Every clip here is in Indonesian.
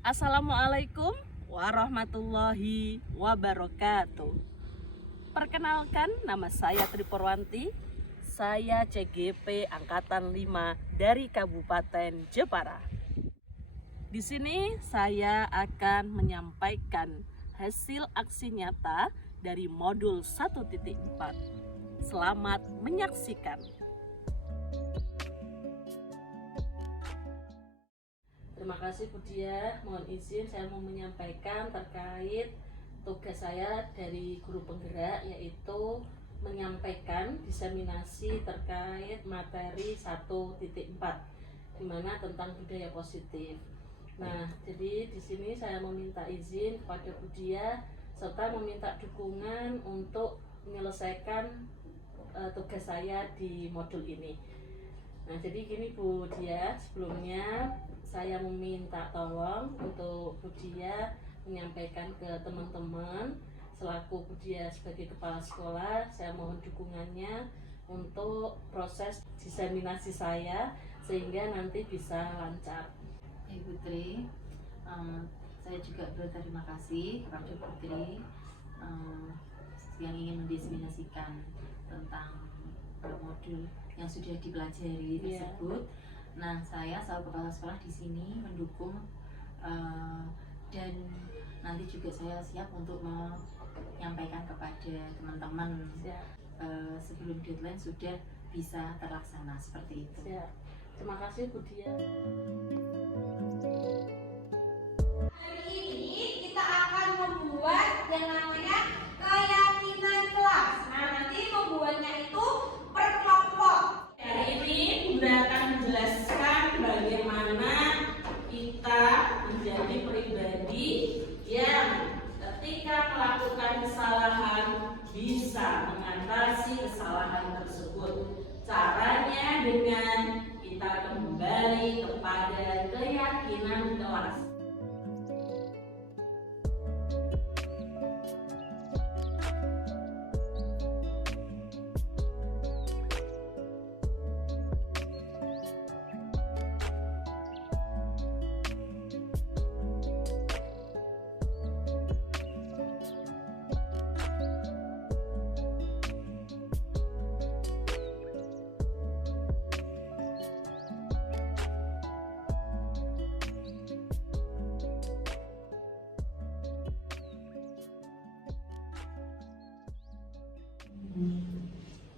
Assalamualaikum warahmatullahi wabarakatuh. Perkenalkan, nama saya Tri Purwanti. Saya CGP Angkatan 5 dari Kabupaten Jepara. Di sini saya akan menyampaikan hasil aksi nyata dari modul 1.4. Selamat menyaksikan. Terima kasih Bu Dia, mohon izin saya mau menyampaikan terkait tugas saya dari guru penggerak, yaitu menyampaikan diseminasi terkait materi 1.4 di mana tentang budaya positif. Nah, jadi di sini saya meminta izin kepada Bu Dia serta meminta dukungan untuk menyelesaikan tugas saya di modul ini. Nah, jadi gini Bu Dia, sebelumnya saya meminta tolong untuk Bu Dia menyampaikan ke teman-teman selaku Bu Dia sebagai kepala sekolah, saya mohon dukungannya untuk proses diseminasi saya sehingga nanti bisa lancar. Ibu Tri, saya juga berterima kasih kepada Putri yang ingin mendiseminasikan tentang modul yang sudah dipelajari tersebut. Nah, saya selaku kepala sekolah di sini mendukung dan nanti juga saya siap untuk menyampaikan kepada teman-teman sebelum deadline sudah bisa terlaksana seperti itu. Terima kasih Bu Dia. Hari ini kita akan membuat yang namanya keyakinan kelas. Nah, nanti membuatnya itu per kelompok. Hari ini Bunda akan menjelaskan bagaimana kita menjadi pribadi yang ketika melakukan kesalahan bisa mengatasi kesalahan tersebut. Caranya dengan kita kembali kepada keyakinan kelas.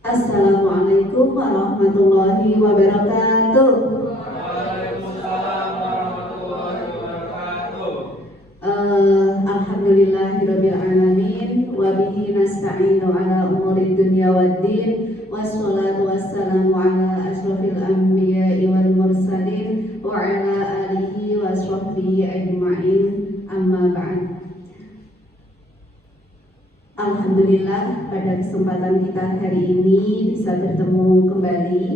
Assalamualaikum warahmatullahi wabarakatuh. Waalaikumsalam warahmatullahi wabarakatuh. Alhamdulillahirabbil alamin wa bihi nasta'inu ala umuri dunya waddin wassalatu wassalamu ala asyrofil anbiya'i wal mursalin wa ala alihi wa sahbihi ajma'in, amma ba'd. Alhamdulillah, pada kesempatan kita hari ini bisa bertemu kembali,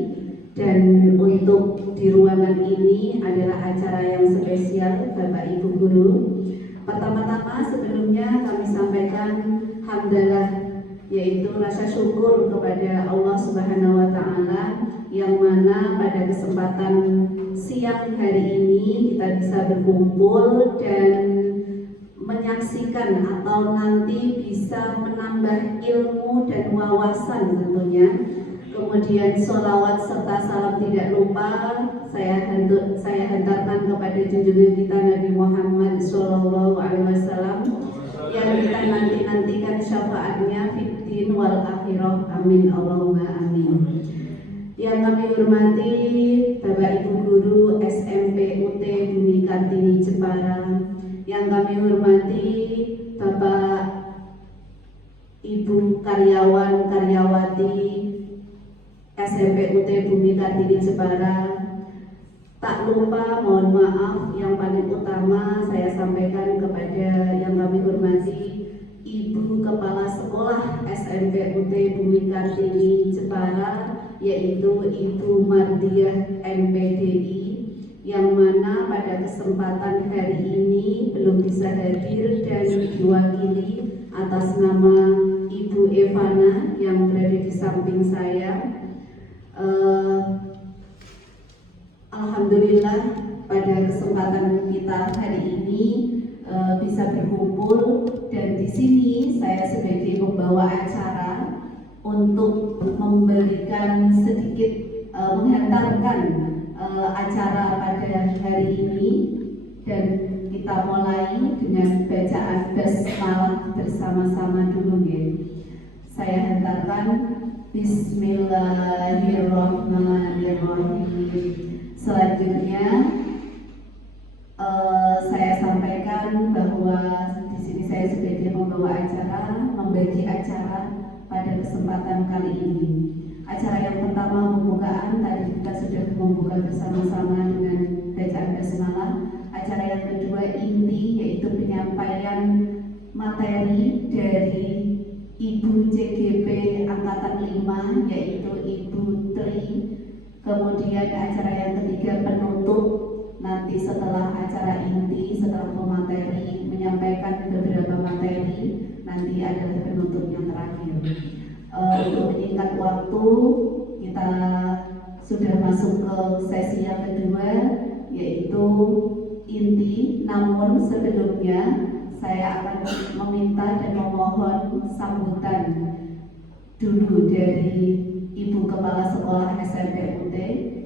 dan untuk di ruangan ini adalah acara yang spesial Bapak Ibu Guru. Pertama-tama sebelumnya kami sampaikan hamdalah, yaitu rasa syukur kepada Allah Subhanahu wa Ta'ala, yang mana pada kesempatan siang hari ini kita bisa berkumpul dan menyaksikan atau nanti bisa menambah ilmu dan wawasan tentunya. Kemudian sholawat serta salam tidak lupa saya hantarkan kepada junjungan kita Nabi Muhammad SAW yang kita nantikan syafaatnya fiddin wal akhirah, amin Allahumma amin. Yang kami hormati Bapak Ibu Guru SMP UT Bumi Kartini Jepara, yang kami hormati Bapak Ibu karyawan karyawati SMP UT Bumi Kartini Jepara. Tak lupa mohon maaf yang paling utama saya sampaikan kepada yang kami hormati Ibu Kepala Sekolah SMP UT Bumi Kartini Jepara, yaitu Ibu Mardiah MPDI, yang mana pada kesempatan hari ini belum bisa hadir dan diwakili atas nama Ibu Evana yang berada di samping saya. Alhamdulillah pada kesempatan kita hari ini sini saya sebagai pembawa acara untuk memberikan sedikit menghantarkan acara pada hari ini, dan kita mulai dengan bacaan basmalah bersama-sama dulu ya. Saya hantarkan Bismillahirrahmanirrahim. Selanjutnya saya sampaikan bahwa di sini saya sebagai pembawa acara membagi acara pada kesempatan kali ini. Acara yang pertama pembukaan, tadi kita sudah membuka bersama-sama dengan bacaan basmalah. Acara yang kedua inti, yaitu penyampaian materi dari Ibu CGP Angkatan 5, yaitu Ibu Tri. Kemudian acara yang ketiga penutup, nanti setelah acara inti, setelah pemateri menyampaikan beberapa materi, nanti adalah penutup yang terakhir. Untuk menyingkat waktu, kita sudah masuk ke sesi yang kedua, yaitu inti. Namun sebelumnya saya akan meminta dan memohon sambutan dulu dari Ibu Kepala Sekolah SMP UT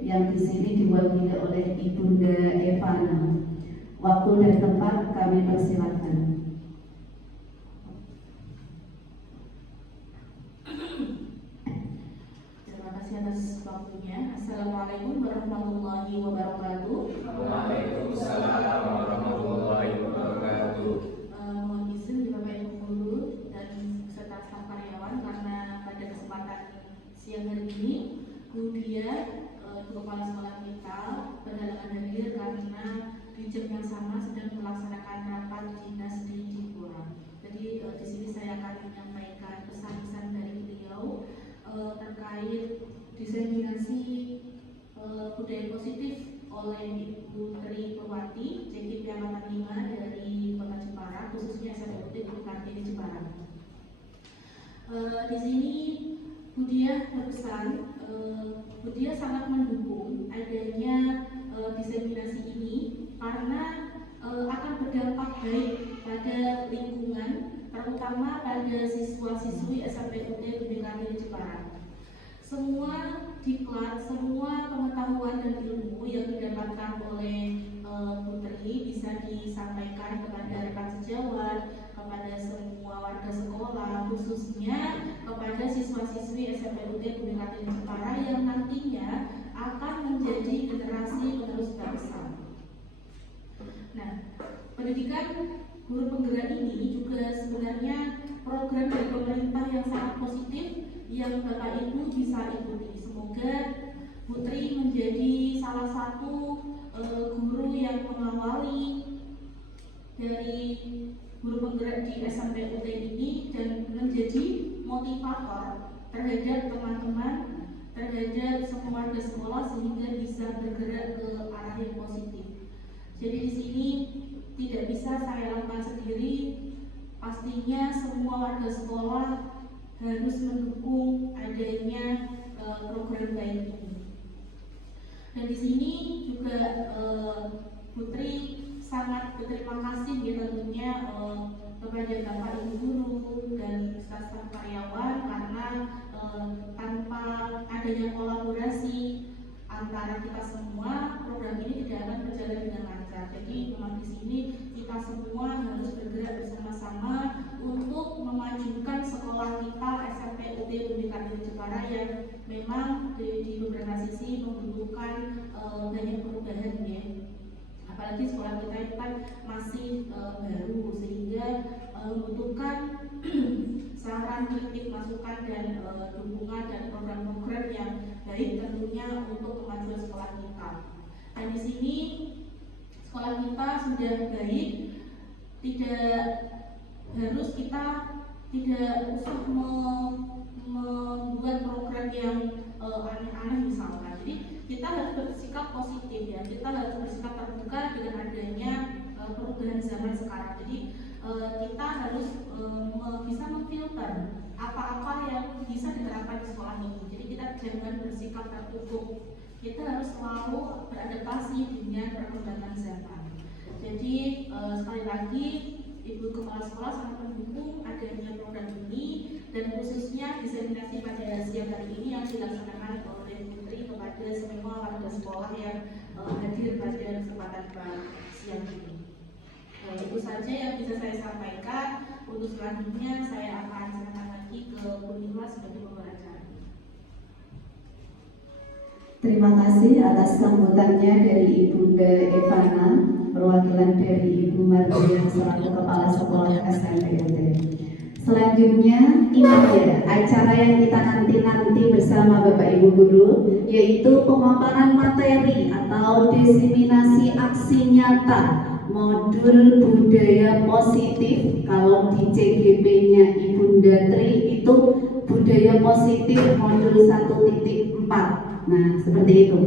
yang di sini diwakili oleh Ibunda Evana. Waktu dan tempat kami persilakan. Terima kasih atas waktunya. Assalamualaikum warahmatullahi wabarakatuh. Waalaikumsalam warahmatullahi wabarakatuh. Mohon izin Bapak Ibu guru dan beserta staf karyawan, karena pada kesempatan siang hari ini Bu Dia, Ibu Kepala Sekolah kita berhalangan hadir karena di jam yang sama sedang melaksanakan rapat dinas di Cipura. Jadi di sini saya akan menyampaikan pesan-pesan dari beliau terkait diseminasi budaya positif oleh Ibu Tri Purwati, CGP Angkatan 5 dari Kota Jepara, khususnya SMUT Ibu Kartini Jepara. Di sini Bu Dia berpesan, Bu Dia sangat mendukung adanya diseminasi ini karena akan berdampak baik pada lingkungan, terutama pada siswa-siswi SMPUT Bumi Kartini Jepara. Semua diklat, semua pengetahuan dan ilmu yang didapatkan oleh Putri bisa disampaikan kepada rekan sejawat, kepada semua warga sekolah, khususnya kepada siswa-siswi SMPUT Bumi Kartini Jepara yang nantinya akan menjadi generasi penerus bangsa. Nah, pendidikan guru penggerak ini juga sebenarnya program dari pemerintah yang sangat positif yang Bapak Ibu bisa ikuti. Semoga Putri menjadi salah satu guru yang mengawali dari guru penggerak di SMPUT ini dan menjadi motivator terhadap teman-teman, terhadap semua warga sekolah sehingga bisa bergerak ke arah yang positif. Jadi di sini tidak bisa saya lakukan sendiri. Pastinya semua warga sekolah harus mendukung adanya program baik ini. Dan di sini juga Putri sangat berterima kasih ya tentunya kepada Bapak Ibu guru dan staf karyawan, karena tanpa adanya kolaborasi antara kita semua, program ini tidak akan berjalan dengan lancar. Jadi memang di sini kita semua harus bergerak bersama-sama untuk memajukan sekolah kita SMPUT Bumi Kartini Jepara yang memang di beberapa sisi membutuhkan banyak perubahan ya. Apalagi sekolah kita itu kan masih baru, sehingga membutuhkan saran, kritik, masukan dan dukungan dan program-program yang baik tentunya untuk kemajuan sekolah kita. Dan di sini sekolah kita sudah baik, tidak harus kita tidak usah membuat program yang aneh-aneh misalkan. Jadi kita harus bersikap positif ya, kita harus bersikap terbuka dengan adanya perubahan zaman sekarang. Jadi kita harus bisa memfilter apa-apa yang bisa diterapkan di sekolah ini. Jadi kita jangan bersikap tertutup. Kita harus selalu beradaptasi dengan perkembangan zaman. Jadi sekali lagi Ibu Kepala Sekolah sangat mendukung adanya program ini dan khususnya diseminasi pada siang hari ini yang dilaksanakan oleh Putri kepada semua warga sekolah yang hadir pada kesempatan siang ini. Itu saja yang bisa saya sampaikan. Untuk selanjutnya saya akan serahkan lagi ke Bu Nila sebagai pembawa acara. Terima kasih atas sambutannya dari Ibunda Evana, perwakilan dari Ibu Mardia selaku Kepala Sekolah SMPUT. Selanjutnya, ini dia acara yang kita nanti bersama Bapak Ibu Guru, yaitu pemaparan materi atau diseminasi aksi nyata modul budaya positif. Kalau di CGP-nya Ibunda Tri itu budaya positif modul 1.4. Nah, seperti itu.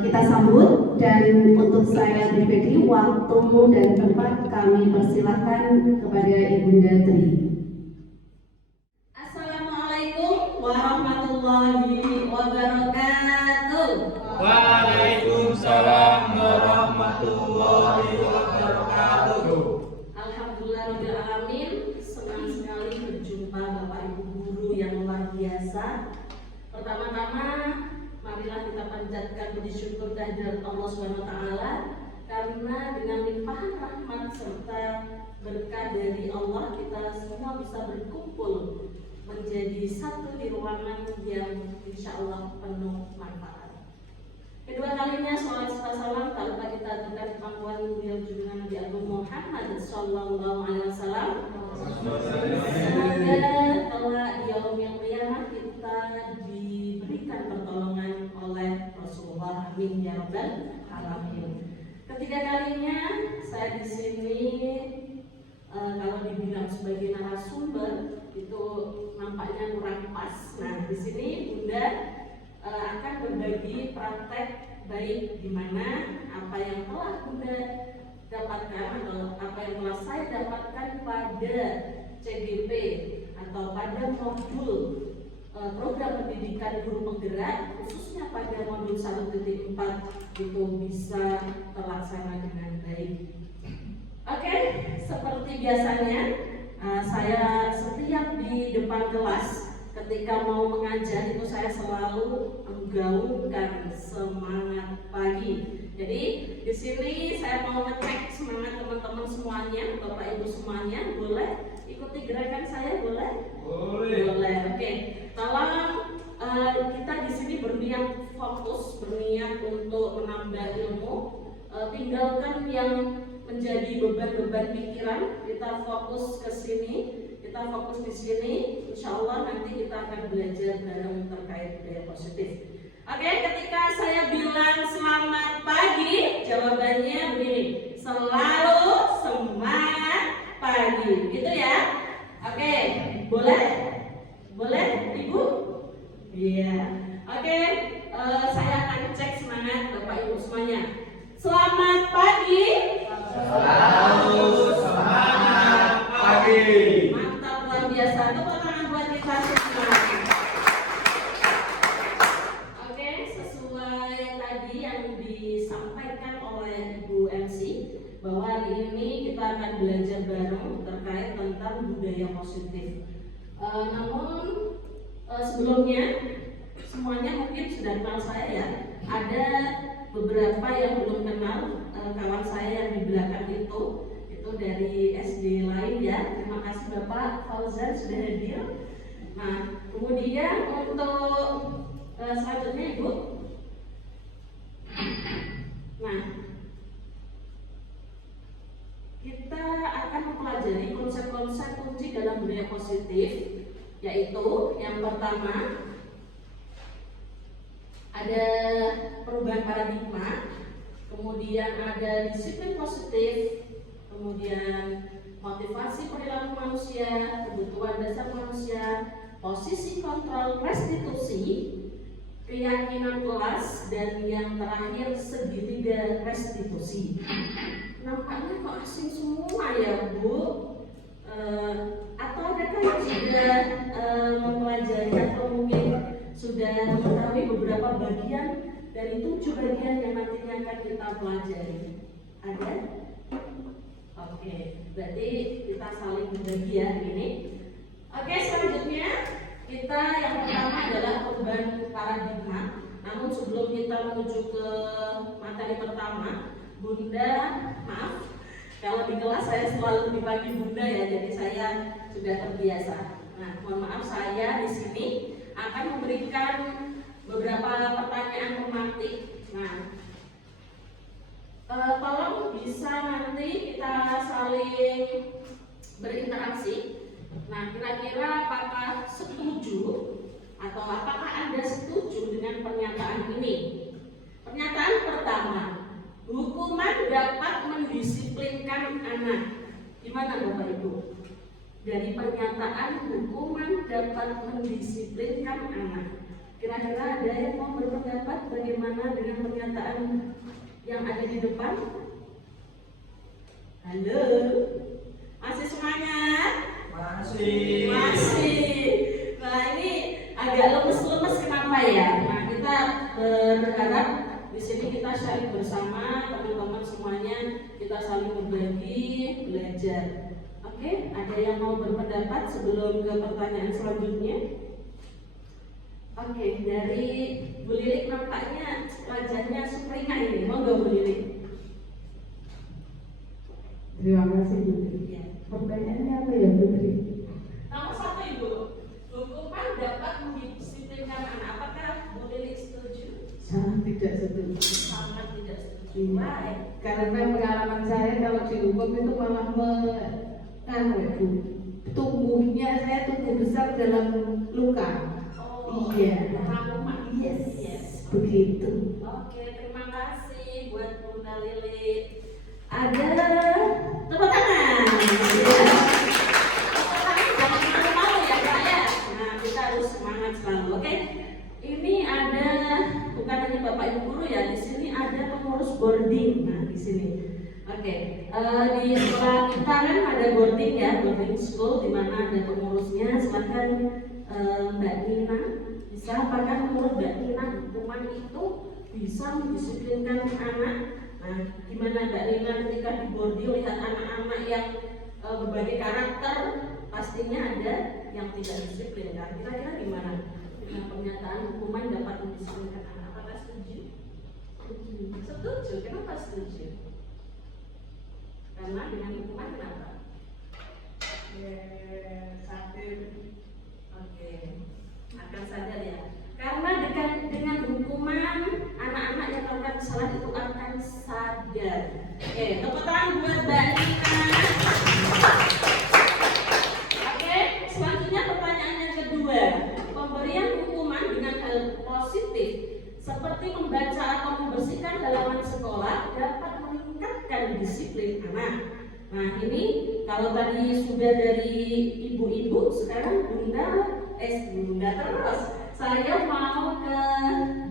Kita sambut, dan untuk saya pribadi, waktu dan tempat kami persilahkan kepada Ibunda Tri. Assalamualaikum warahmatullahi wabarakatuh. Waalaikumsalam warahmatullahi wabarakatuh. Alhamdulillahirabbil alamin, senang sekali berjumpa Bapak Ibu guru yang luar biasa. Pertama-tama, marilah kita panjatkan puji syukur kehadirat Allah Subhanahu wa taala, karena dengan limpahan rahmat serta berkah dari Allah kita semua bisa berkumpul menjadi satu di ruangan yang insya Allah penuh manfaat. Kedua kalinya salawat serta salam tak lupa kita aturkan di pangkuan beliau junjungan Nabi Agung Muhammad sallallahu alaihi wasallam. Semoga kelak di yaumil qiyamah kita diberikan pertolongan oleh Rasulullah, amin ya rabbal alamin. Ketiga kalinya saya di sini kalau dibilang sebagai narasumber itu nampaknya kurang pas. Nah, di sini Bunda akan berbagi praktek baik di mana apa yang telah Bunda dapatkan atau apa yang telah saya dapatkan pada CGP atau pada modul program pendidikan guru penggerak, khususnya pada modul 1.4 itu bisa terlaksana dengan baik. Oke, seperti biasanya saya setiap di depan kelas ketika mau mengajar itu saya selalu menggaungkan semangat pagi. Jadi di sini saya mau ngecek semangat teman-teman semuanya, Bapak Ibu semuanya, boleh ikuti gerakan saya, boleh? Boleh. Oke. Kalau kita di sini berniat fokus, berniat untuk menambah ilmu, tinggalkan yang menjadi beban-beban pikiran, kita fokus ke sini, kita fokus di sini. Insya Allah nanti kita akan belajar bareng terkait budaya positif. Oke, ketika saya bilang selamat pagi, jawabannya begini, selalu semangat pagi, gitu ya. Oke, boleh? Boleh, Ibu? Iya. Oke, saya akan cek semangat Bapak Ibu semuanya. Selamat pagi. Selalu semangat pagi. Mantap, luar biasa. Tepuk tangan buat kita semua. Oke, sesuai tadi yang disampaikan oleh Ibu MC bahwa hari ini kita akan belajar bareng terkait tentang budaya positif. Namun sebelumnya semuanya mungkin sudah kenal saya ya. Ada beberapa yang belum kenal kawan saya yang di belakang itu dari SD lain ya. Terima kasih Bapak Fauzan sudah hadir. Nah, kemudian untuk selanjutnya Ibu. Nah, kita akan mempelajari konsep-konsep kunci dalam budaya positif, yaitu yang pertama ada perubahan paradigma, kemudian ada disiplin positif, kemudian motivasi perilaku manusia, kebutuhan dasar manusia, posisi kontrol restitusi, keyakinan kelas, dan yang terakhir segitiga restitusi. Nampaknya kok asing semua ya Bu? Atau adakah yang sudah mempelajari atau mungkin sudah mengetahui beberapa bagian dari 7 bagian yang nantinya akan kita pelajari? Ada? Oke, Berarti kita saling berbagi ya ini. Oke, selanjutnya kita yang pertama adalah perubahan paradigma. Namun sebelum kita menuju ke materi pertama, Bunda, maaf, kalau di kelas saya selalu dipanggil Bunda ya, jadi saya sudah terbiasa. Nah, mohon maaf, saya di sini akan memberikan beberapa pertanyaan pematik. Nah, tolong bisa nanti kita saling berinteraksi. Nah, kira-kira apakah setuju atau apakah Anda setuju dengan pernyataan ini? Pernyataan pertama, hukuman dapat mendisiplinkan anak. Gimana Bapak Ibu? Dari pernyataan hukuman dapat mendisiplinkan anak. Kira-kira ada yang mau berpendapat bagaimana dengan pernyataan yang ada di depan? Halo? Masih semangat? Masih. Masih. Nah, ini agak lemes-lemes kenapa ya? Nah, kita berharap di sini kita sharing bersama teman-teman semuanya, kita saling berbagi, belajar. Oke, ada yang mau berpendapat sebelum ke pertanyaan selanjutnya? Oke, dari Bu Lilik nampaknya wajahnya sumringah ini, mau nggak Bu Lilik? Terima kasih Putri. Ya. Pertanyaannya apa ya Putri? Nomor 1 Ibu, hukuman dapat mendisiplinkan anak. Apakah Bu Lilik setuju? Sangat tidak setuju. Sangat tidak setuju. Baik. Karena pengalaman saya kalau dihukum itu malah tumbuhnya saya tumbuh besar dalam luka. Oh, Iya. trauma. Yes. Begitu. Oke, terima kasih buat Bunda Lili. Ada tepuk tangan. Ya. Tepuk tangan jangan malu-malu ya Kak ya. Nah, kita harus semangat selalu. Oke. Ini ada bukan hanya Bapak Ibu guru ya, di sini ada pengurus boarding. Nah, di sini. Oke, di sekolah kita kan ada boarding ya, boarding school, di mana ada pengurusnya. Silakan Mbak Nina, bisa apakah menurut Mbak Nina hukuman itu bisa mendisiplinkan anak? Nah, gimana Mbak Nina ketika di boarding lihat anak-anak yang berbagai karakter, pastinya ada yang tidak disiplin kan? Kira-kira gimana? Dengan pernyataan hukuman dapat mendisiplinkan anak, apakah setuju? Setuju. Kenapa setuju? Karena dengan hukuman kenapa? Oke, akan sadar ya. Karena dengan hukuman anak-anak yang melakukan kesalahan itu akan sadar. Oke, tepuk tangan buat Mbak Nina. Oke, selanjutnya pertanyaan yang kedua. Pemberian hukuman dengan hal positif seperti membaca atau membersihkan halaman sekolah dapat meningkatkan disiplin anak. Nah, ini kalau tadi sudah dari ibu-ibu, sekarang Bunda terus. Saya mau ke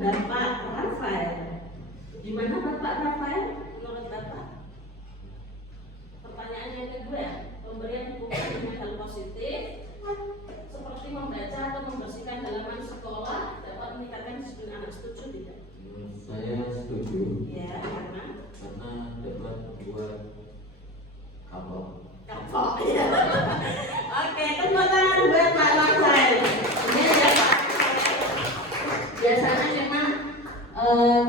Bapak Rafael. Gimana Bapak Rafael? Menurut Bapak? Pertanyaan yang kedua, pemberian hukuman dengan hal positif seperti membaca atau membersihkan halaman sekolah dapat meningkatkan disiplin anak. Setuju tidak? Saya setuju. Ya, karena dapat membuat kapal. kapok. Ya. Oke, tepuk tangan buat Pak Rafael. Ini ya Pak. Biasanya memang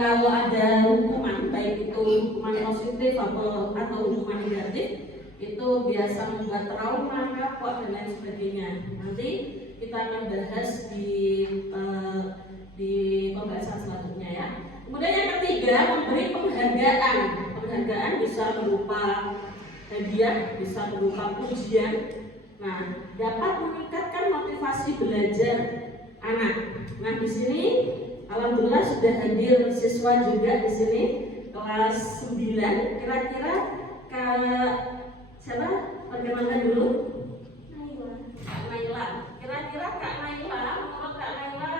kalau ada hukuman, baik itu hukuman positif atau hukuman negatif, itu biasa membuat trauma, kapok dan lain sebagainya. Nanti kita akan bahas di pembahasan selanjutnya ya. Kemudian yang ketiga, memberi penghargaan. Penghargaan bisa berupa hadiah, bisa berupa pujian. Nah, dapat meningkatkan motivasi belajar anak. Nah, di sini alhamdulillah sudah hadir siswa juga di sini kelas 9. Kira-kira siapa? Perkenalkan dulu. Naila. Kira-kira Kak Naila, menurut Kak Naila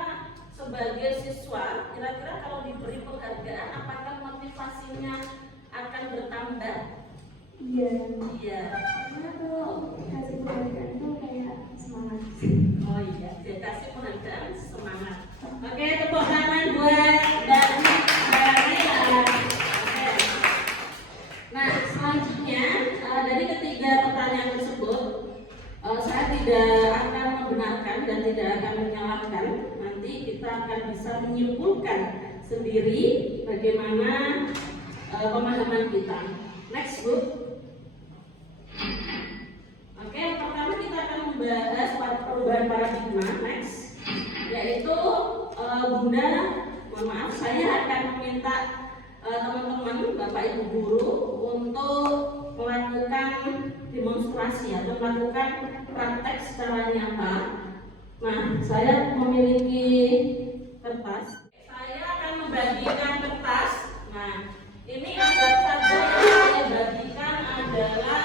sebagai siswa, kira-kira kalau diberi penghargaan apakah motivasinya akan bertambah? Iya. Iya. Karena kalau kasih penghargaan tuh kayak semangat. Oh iya, dia kasih penghargaan semangat. Oke, tepuk tangan buat Mbak Naila. Oke. Nah, selanjutnya dari ketiga tiga pertanyaan tersebut saya tidak akan membenarkan dan tidak akan menyalahkan. Nanti kita akan bisa menyimpulkan sendiri bagaimana pemahaman kita. Next, Bu. Oke, yang pertama kita akan membahas perubahan paradigma. Next, yaitu Bunda, mohon maaf, saya akan meminta teman-teman, Bapak Ibu guru untuk melakukan demonstrasi atau melakukan praktek secara nyata. Nah, saya memiliki kertas. Saya akan membagikan kertas. Nah, ini anggap saja yang saya bagikan adalah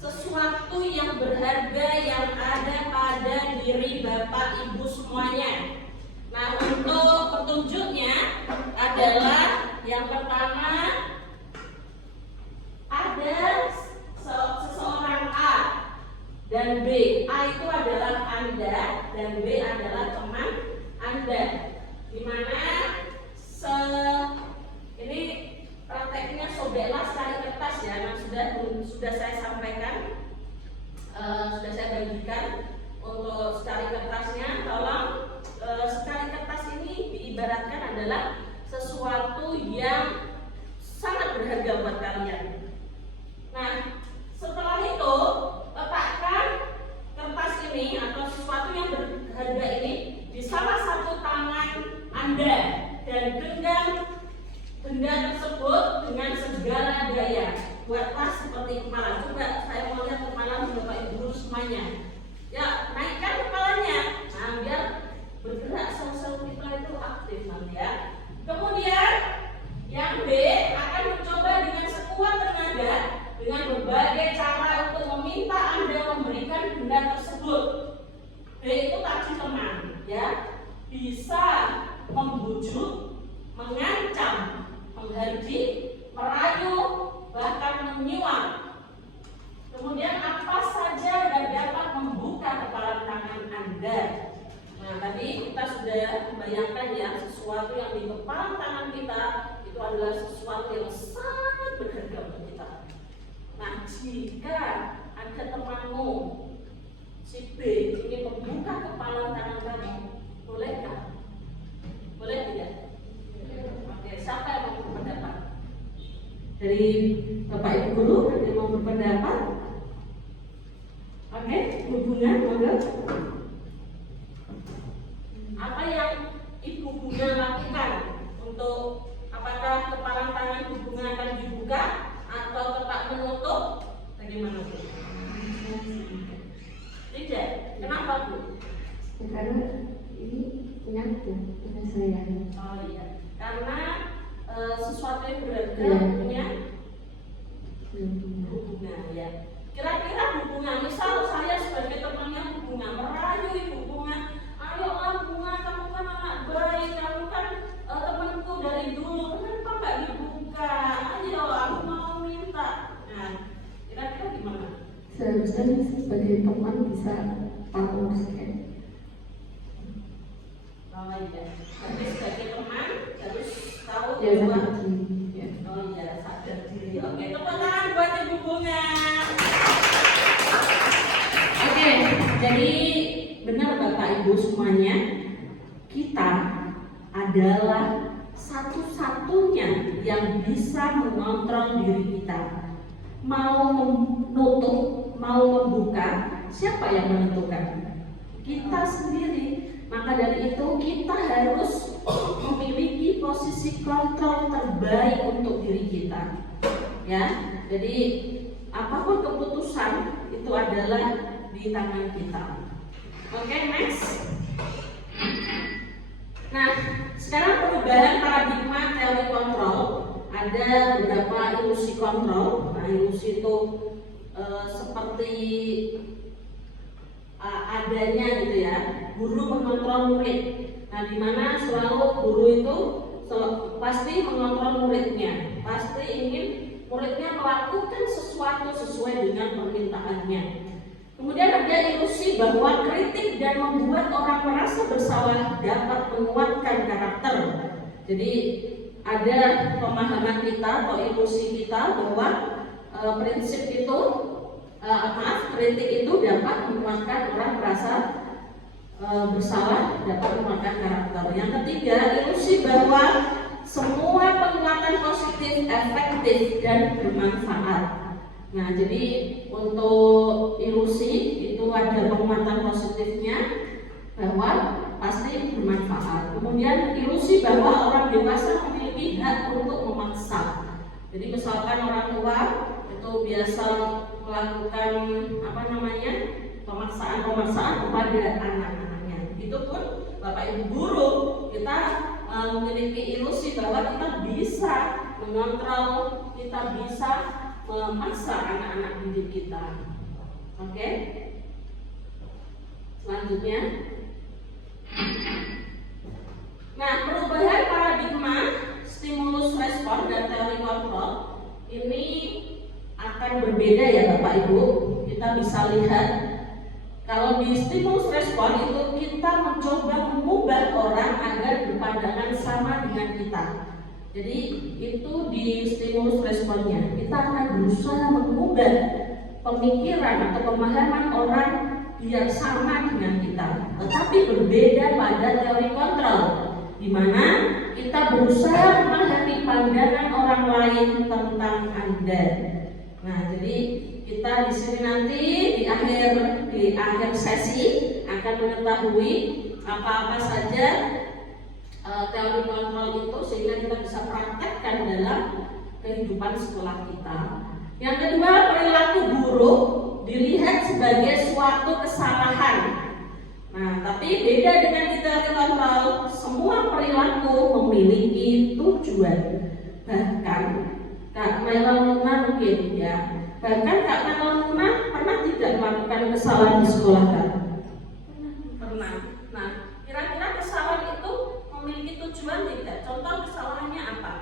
sesuatu yang berharga yang ada pada diri Bapak Ibu semuanya. Nah, untuk petunjuknya adalah yang pertama ada seseorang A dan B. A itu adalah Anda dan B adalah teman Anda. Dimana ini prakteknya sobeklah sekali kertas ya. Nah, sudah saya sampaikan, sudah saya bagikan untuk sekali kertasnya. Tolong sekali kertas ini diibaratkan adalah sesuatu yang sangat berharga buat kalian. Nah, setelah itu letakkan kertas ini atau sesuatu yang berharga ini di salah satu tangan Anda dan genggam benda tersebut dengan segala daya. Buatlah seperti kepala. Coba saya mau lihat kepala Bapak Ibu semuanya. Ya, naikkan kepalanya. Nah, biar bergerak sel-sel kita itu aktif nanti ya. Kemudian yang B akan mencoba dengan sekuat tenaga dengan berbagai cara untuk meminta Anda memberikan benda tersebut. B itu tadi teman ya, bisa membujuk, mengancam, menghardik, merayu, bahkan menyuap. Kemudian apa saja yang dapat membuka kepala tangan Anda. Nah, tadi kita sudah membayangkan ya, sesuatu yang di kepala tangan kita itu adalah sesuatu yang sangat berharga bagi kita. Nah, jika ada temanmu si B ingin membuka kepala tangan kamu, bolehkah? Boleh tidak? Oke, siapa yang mau berpendapat? Dari Bapak Ibu guru ada yang mau berpendapat? Oke, Bu Bunga, monggo. Apa yang Ibu Bunga lakukan untuk apakah kepala tangan Ibu Bunga akan dibuka atau tetap menutup? Bagaimana Bu? Tidak. Kenapa Bu? Karena ini menyatu dengan saya. Oh iya. Karena sesuatu yang berharga Iya. punya hubungan ya. Kira-kira hubungan, misal saya sebagai temannya hubungan merayu Ibu Bunga, ayolah Bunga, kamu kan anak baik, kamu kan temanku dari dulu, kenapa nggak dibuka? Ayo, aku mau minta. Nah, kira-kira gimana? Seharusnya sebagai teman bisa tahu sekali. Oh iya, jadi sebagai teman harus tahu Ya, bahwa ya. oh iya, sadar diri. Oke, tepuk tangan buat Ibu Bunga. Oke, jadi benar Bapak Ibu semuanya, kita adalah satu-satunya yang bisa mengontrol diri kita. Mau menutup, mau membuka, siapa yang menentukan? Kita sendiri. Maka dari itu kita harus memiliki posisi kontrol terbaik untuk diri kita. Ya, jadi apapun keputusan itu adalah di tangan kita. Oke, next. Nah, sekarang perubahan paradigma teori kontrol. Ada beberapa ilusi kontrol. Nah, ilusi itu seperti adanya gitu ya, guru mengontrol murid. Nah, dimana selalu guru itu pasti mengontrol muridnya, pasti ingin muridnya melakukan sesuatu sesuai dengan permintaannya. Kemudian ada ilusi bahwa kritik dan membuat orang merasa bersalah dapat menguatkan karakter. Jadi ada pemahaman kita atau ilusi kita bahwa prinsip itu kritik itu dapat menguatkan orang merasa bersalah, dapat menguatkan karakter. Yang ketiga, ilusi bahwa semua penguatan positif efektif dan bermanfaat. Nah, jadi untuk ilusi itu ada penguatan positifnya bahwa pasti bermanfaat. Kemudian ilusi bahwa orang dewasa memiliki hak untuk memaksa. Jadi misalkan orang tua itu biasa melakukan pemaksaan kepada anak-anaknya. Itu pun Bapak Ibu guru kita memiliki ilusi bahwa kita bisa mengontrol, kita bisa memaksa anak-anak didik kita. Oke? Selanjutnya, nah, perubahan paradigma stimulus respon dan teori kontrol ini akan berbeda ya Bapak Ibu. Kita bisa lihat kalau di stimulus respon itu kita mencoba mengubah orang agar berpandangan sama dengan kita. Jadi itu di stimulus responnya kita akan berusaha mengubah pemikiran atau pemahaman orang biar sama dengan kita. Tetapi berbeda pada teori kontrol, di mana kita berusaha memahami pandangan orang lain tentang Anda. Nah, jadi kita di sini nanti di akhir sesi akan mengetahui apa-apa saja teori kontrol itu sehingga kita bisa praktekkan dalam kehidupan sekolah kita. Yang kedua, perilaku buruk dilihat sebagai suatu kesalahan. Nah, tapi beda dengan di teori kontrol, semua perilaku memiliki tujuan. Bahkan Kak Mela Luna mungkin ya, bahkan Kak Mela Luna pernah tidak melakukan kesalahan di sekolah Kak? Pernah. Nah, kira-kira kesalahan itu memiliki tujuan tidak? Contoh kesalahannya apa?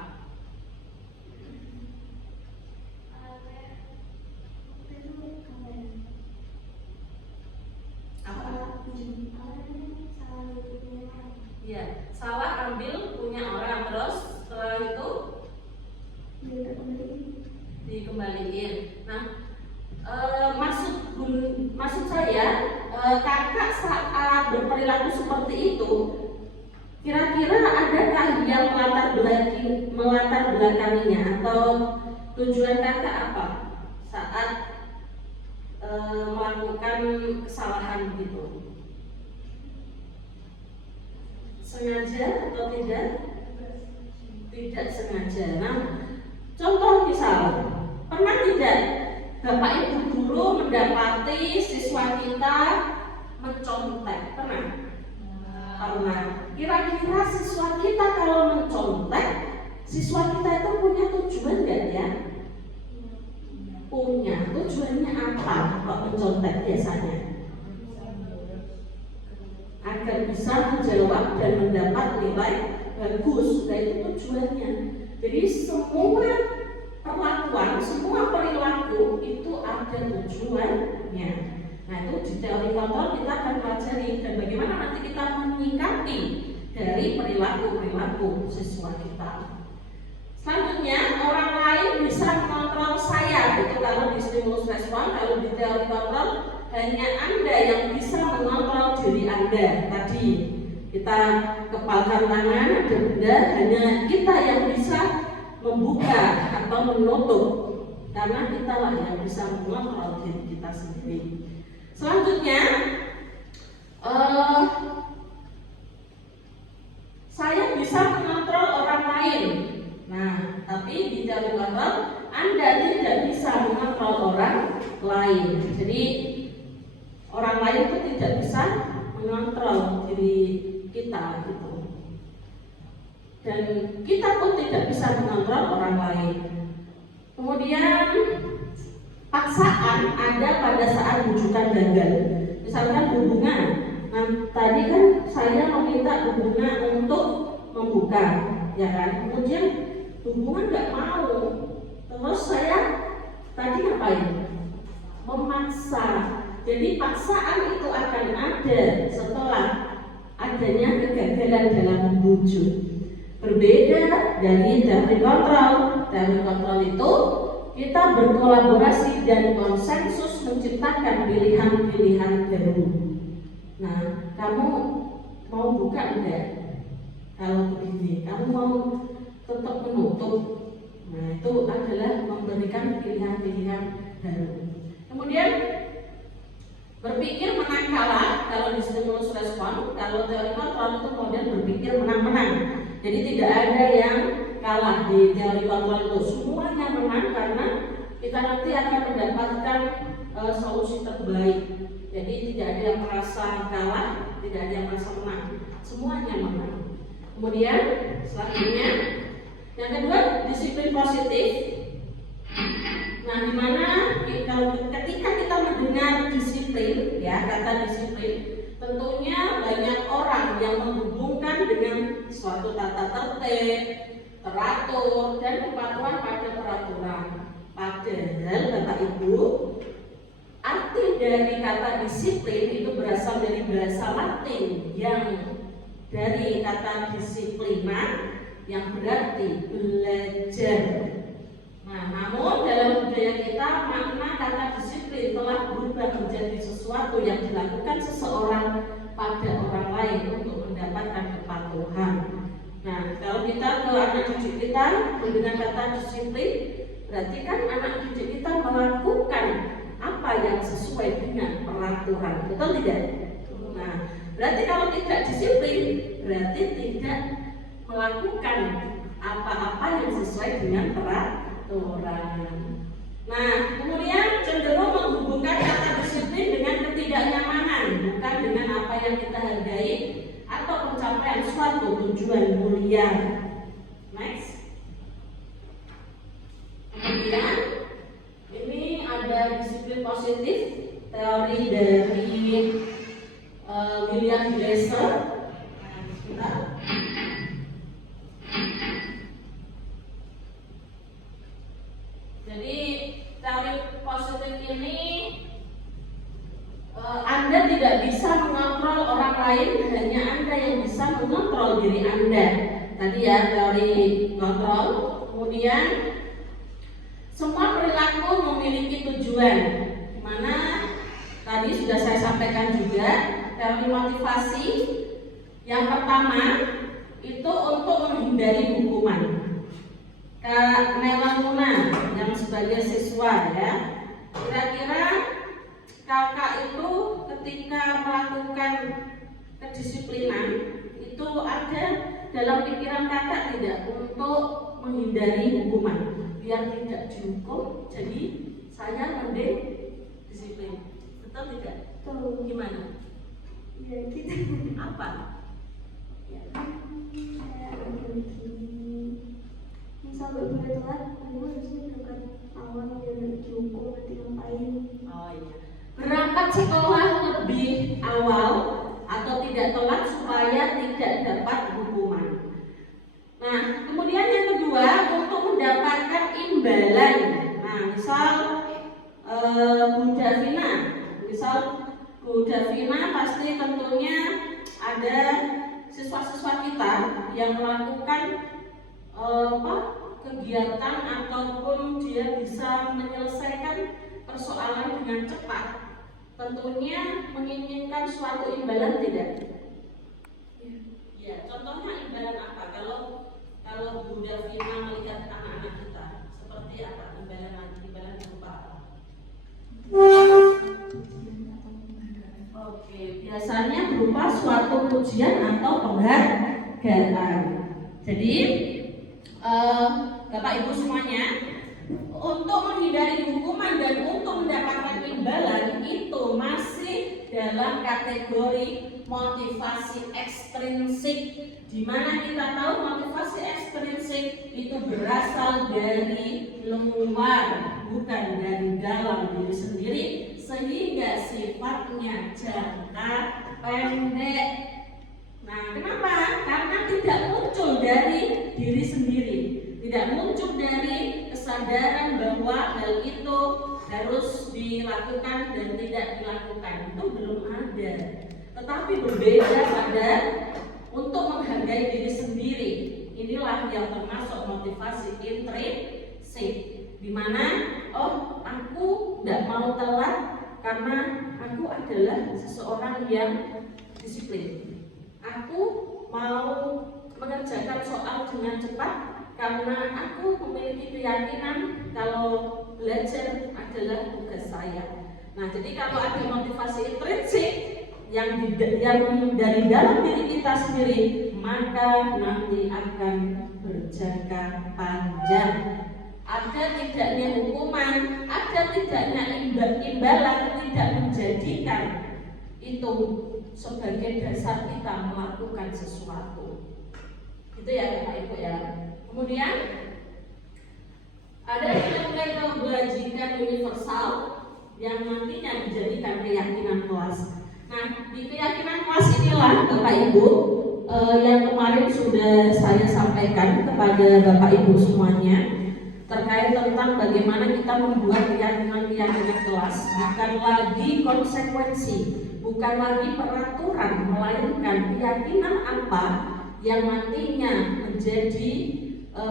Ya, salah ambil punya orang, terus setelah itu dikembaliin. Nah, maksud saya kakak saat berperilaku seperti itu, kira-kira adakah yang melatar belakanginya atau tujuan kakak apa saat melakukan kesalahan begitu? Sengaja atau tidak? Tidak sengaja. Nah, contoh misal, pernah tidak Bapak Ibu guru mendapati siswa kita mencontek? Pernah? Pernah. Kira-kira siswa kita kalau mencontek, siswa kita itu punya tujuan nggak ya? Punya. Tujuannya apa kalau mencontek biasanya? Agar bisa menjawab dan mendapat nilai bagus. Nah, itu tujuannya. Jadi semua perlakuan, semua perilaku itu ada tujuannya. Nah, itu di teori kontrol kita akan pelajari dan bagaimana nanti kita menyikapi dari perilaku siswa kita. Selanjutnya, orang lain bisa mengontrol saya. Itu kalau di stimulus respon, kalau di teori kontrol hanya Anda yang bisa mengontrol diri Anda. Tadi kita kepalkan tangan, ada benda, hanya kita yang bisa membuka atau menutup, karena kita lah yang bisa mengontrol diri kita sendiri. Selanjutnya, saya bisa mengontrol orang lain. Nah, tapi di teori kontrol Anda tidak bisa mengontrol orang lain. Jadi orang lain itu tidak bisa mengontrol diri kita gitu. Dan kita pun tidak bisa mengontrol orang lain. Kemudian paksaan ada pada saat rujukan gagal. Misalkan hubungan. Nah, tadi kan saya meminta hubungan untuk membuka, ya kan? Kemudian hubungan nggak mau. Terus saya tadi ngapain? Memaksa. Jadi paksaan itu akan ada setelah adanya kegagalan dalam membujuk. Berbeda dari teori kontrol. Teori kontrol itu kita berkolaborasi dan konsensus menciptakan pilihan-pilihan baru. Nah, kamu mau buka enggak? Kalau begini, kamu mau tetap menutup? Nah, itu adalah memberikan pilihan-pilihan baru. Kemudian berpikir menang kalah kalau di stimulus respon. Kalau teori kontrol itu model berpikir menang-menang. Jadi tidak ada yang kalah di teori kontrol itu, semuanya menang karena kita nanti akan mendapatkan solusi terbaik. Jadi tidak ada yang merasa kalah, tidak ada yang merasa menang, semuanya menang. Kemudian selanjutnya yang kedua, disiplin positif. Nah, dimana ketika kita mendengar disiplin, ya kata disiplin, tentunya banyak orang yang menghubungkan dengan suatu tata tertib, teratur, dan kepatuhan pada peraturan. Padahal Bapak Ibu, arti dari kata disiplin itu berasal dari bahasa Latin yang dari kata disiplina yang berarti belajar. Nah, namun dalam budaya kita makna kata disiplin telah berubah menjadi sesuatu yang dilakukan seseorang pada orang lain untuk mendapatkan kepatuhan. Nah, kalau kita ke anak didik kita dengan kata disiplin, berarti kan anak didik kita melakukan apa yang sesuai dengan peraturan, betul tidak? Nah, berarti kalau tidak disiplin, berarti tidak melakukan apa-apa yang sesuai dengan peraturan. Nah, kemudian cenderung menghubungkan kata disiplin dengan ketidaknyamanan, bukan dengan apa yang kita hargai atau pencapaian suatu tujuan mulia. Next. Kemudian ini ada disiplin positif, teori dari William Glasser. Jadi teori positif ini Anda tidak bisa mengontrol orang lain, hanya Anda yang bisa mengontrol diri Anda. Tadi ya teori kontrol. Kemudian semua perilaku memiliki tujuan, dimana tadi sudah saya sampaikan juga teori motivasi. Yang pertama itu untuk menghindari hukuman. Kak Nela Muna yang sebagai siswa ya, kira-kira kakak itu ketika melakukan kedisiplinan itu ada dalam pikiran kakak tidak untuk menghindari hukuman, biar tidak dihukum, jadi saya mending disiplin, betul tidak? Tuh. Gimana? Ya gitu. Apa? Ya. Kayak begini. Misal berbeda telat, kamu harusnya berangkat awal biar nggak dihukum nanti ngapain. Oh iya. Berangkat sekolah lebih awal atau tidak telat supaya tidak dapat hukuman. Nah, kemudian yang kedua untuk mendapatkan imbalan. Nah, misal Bu Davina pasti tentunya ada siswa-siswa kita yang melakukan kegiatan ataupun dia bisa menyelesaikan persoalan dengan cepat, tentunya menginginkan suatu imbalan tidak? Ya, contohnya imbalan apa? Kalau Bu Davina melihat anak-anak kita, seperti apa imbalan berupa apa? Oke, biasanya berupa suatu pujian atau penghargaan. Jadi Bapak Ibu semuanya, untuk menghindari hukuman dan untuk mendapatkan imbalan itu masih dalam kategori motivasi ekstrinsik, di mana kita tahu motivasi ekstrinsik itu berasal dari luar, bukan dari dalam diri sendiri, sehingga sifatnya jangka pendek. Nah, kenapa? Karena tidak muncul dari diri sendiri, tidak muncul dari kesadaran bahwa hal itu harus dilakukan dan tidak dilakukan, itu belum ada. Tetapi berbeda pada untuk menghargai diri sendiri. Inilah yang termasuk motivasi intrinsik. dimana oh aku tidak mau telat karena aku adalah seseorang yang disiplin. Aku mau mengerjakan soal dengan cepat karena aku memiliki keyakinan kalau belajar adalah tugas saya. Nah, jadi kalau ada motivasi intrinsik yang dari dalam diri kita sendiri, maka nanti akan berjangka panjang. Ada tidaknya hukuman, ada tidaknya imbalan tidak menjadikan itu sebagai dasar kita melakukan sesuatu. Itu ya Bapak Ibu ya. Kemudian ada nilai kebajikan universal yang nantinya dijadikan keyakinan kelas. Nah, di keyakinan kelas inilah Bapak Ibu yang kemarin sudah saya sampaikan kepada Bapak Ibu semuanya terkait tentang bagaimana kita membuat keyakinan-keyakinan kelas, bukan lagi konsekuensi, bukan lagi peraturan, melainkan keyakinan apa yang nantinya menjadi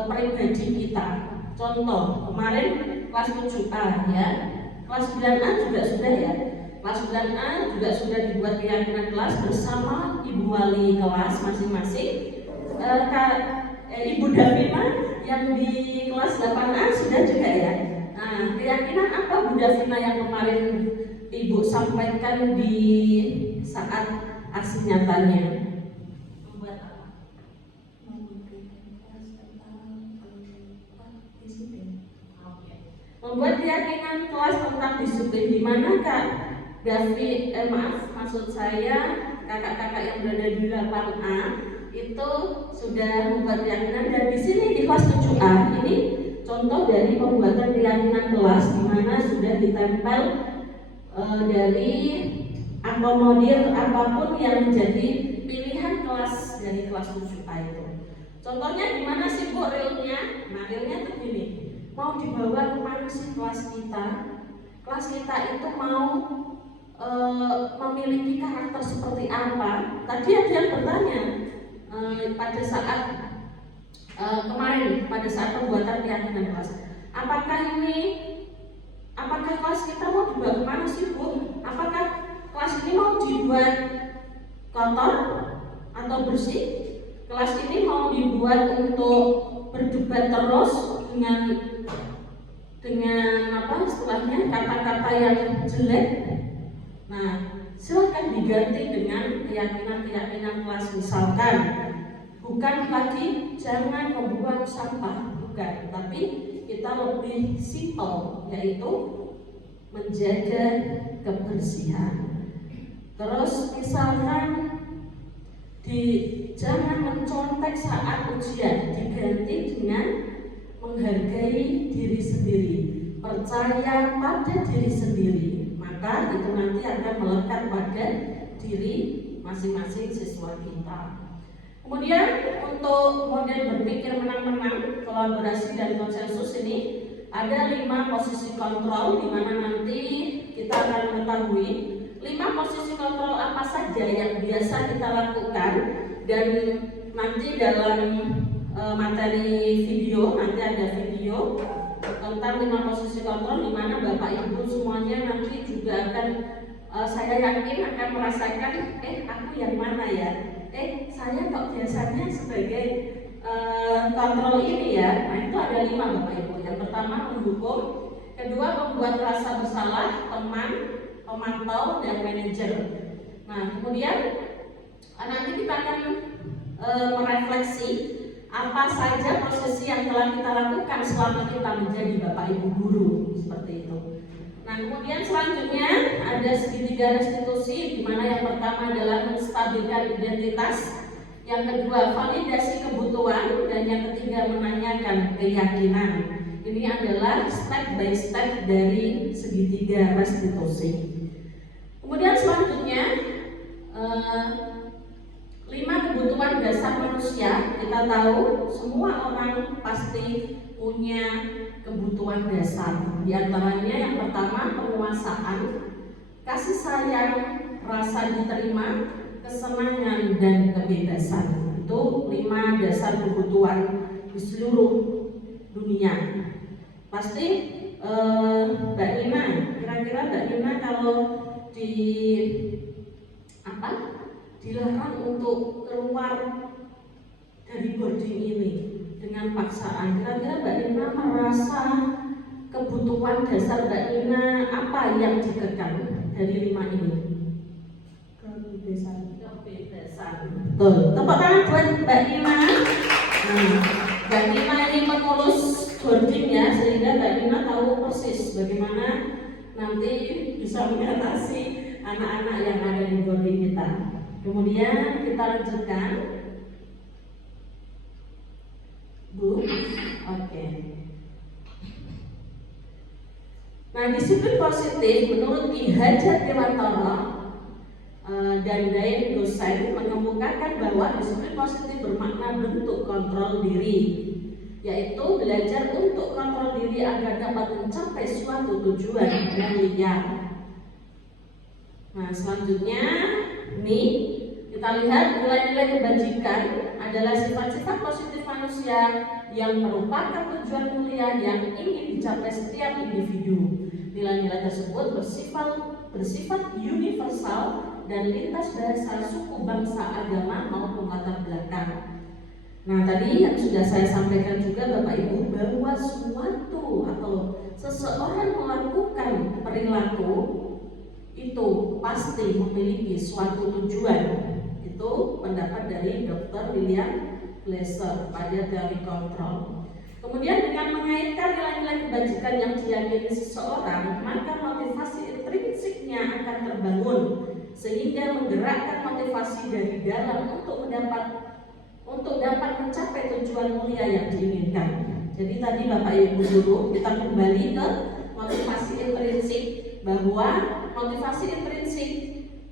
pribadi kita. Contoh, kemarin kelas 7A ya, kelas 9A juga sudah ya. Kelas 9A juga sudah dibuat keyakinan kelas bersama Ibu Wali kelas masing-masing. Ibu Davina yang di kelas 8A sudah juga ya. Nah, keyakinan apa Bu Davina yang kemarin Ibu sampaikan di saat aksi nyatanya? Membuat apa? Membuat keyakinan kelas tentang disiplin, di mana Kak David, maksud saya kakak-kakak yang berada di 8A itu sudah membuat keyakinan, dan di sini di kelas 7A ini contoh dari pembuatan keyakinan kelas di mana sudah ditempel dari akomodir apapun yang menjadi pilihan kelas dari kelas 7A itu. Contohnya gimana sih Bu realnya? Nah, realnya tuh gini, mau dibawa kemana sih kelas kita? Kelas kita itu mau memiliki karakter seperti apa? Tadi ada yang bertanya pada saat kemarin pada saat pembuatan keyakinan kelas, apakah kelas kita mau dibawa kemana sih Bu? Apakah kelas ini mau dibuat kotor atau bersih? Kelas ini mau dibuat untuk berdebat terus dengan apa istilahnya kata-kata yang jelek? Nah, silakan diganti dengan keyakinan-keyakinan kelas, misalkan bukan lagi jangan membuang sampah, bukan, tapi kita lebih simpel, yaitu menjaga kebersihan. Terus misalkan jangan mencontek saat ujian, diganti dengan menghargai diri sendiri, percaya pada diri sendiri. Maka itu nanti akan melekat pada diri masing-masing siswa kita. Kemudian untuk model berpikir menang-menang, kolaborasi dan konsensus ini ada 5 posisi kontrol, di mana nanti kita akan mengetahui 5 posisi kontrol apa saja yang biasa kita lakukan, dan nanti dalam materi video nanti ada video tentang 5 posisi kontrol, di mana Bapak Ibu semuanya nanti juga akan saya yakin akan merasakan aku yang mana ya, saya kok biasanya sebagai kontrol ini ya. Nah, itu ada 5 Bapak Ibu. Yang pertama mendukung, kedua membuat rasa bersalah teman, pemantau, dan manajer. Nah, kemudian nanti kita akan merefleksi apa saja prosesi yang telah kita lakukan selama kita menjadi Bapak Ibu guru, seperti itu. Nah, kemudian selanjutnya ada segitiga restitusi, di mana yang pertama adalah menstabilkan identitas, yang kedua validasi kebutuhan, dan yang ketiga menanyakan keyakinan. Ini adalah step by step dari segitiga restitusi. Kemudian selanjutnya 5 kebutuhan dasar manusia. Kita tahu semua orang pasti punya kebutuhan dasar. Di antaranya yang pertama penguasaan, kasih sayang, rasa diterima, kesenangan, dan kebebasan. Itu 5 dasar kebutuhan di seluruh dunia. Pasti Mbak Nina, kira-kira Mbak Nina kalau dilarang untuk keluar dari boarding ini dengan paksaan, kira-kira Mbak Nina merasa kebutuhan dasar Mbak Nina apa yang ditekan dari 5 ini? Kebebasan. Betul. Tepuk tangan buat Mbak Nina. Mbak Nina ini pengurus boarding ya, sehingga Mbak Nina tahu persis bagaimana nanti bisa mengatasi anak-anak yang ada di boarding kita. Kemudian kita lanjutkan, Bu. Oke. Nah, disiplin positif menurut Ki Hajar Dewantara dan Dain Hussein mengemukakan bahwa disiplin positif bermakna bentuk kontrol diri, yaitu belajar untuk kontrol diri agar dapat mencapai suatu tujuan yang liar. Nah, selanjutnya nih kita lihat nilai-nilai kebajikan adalah sifat-sifat positif manusia yang merupakan tujuan mulia yang ingin dicapai setiap individu. Nilai-nilai tersebut bersifat universal dan lintas bahasa, suku, bangsa, agama maupun latar belakang. Nah, tadi yang sudah saya sampaikan juga Bapak Ibu, bahwa suatu atau seseorang melakukan perilaku itu pasti memiliki suatu tujuan. Itu pendapat dari Dr. William Glasser pada teori kontrol. Kemudian dengan mengaitkan nilai-nilai kebajikan yang diyakini seseorang, maka motivasi intrinsiknya akan terbangun sehingga menggerakkan motivasi dari dalam untuk dapat mencapai tujuan mulia yang diinginkan. Jadi tadi Bapak Ibu Guru, kita kembali ke motivasi intrinsik, bahwa motivasi intrinsik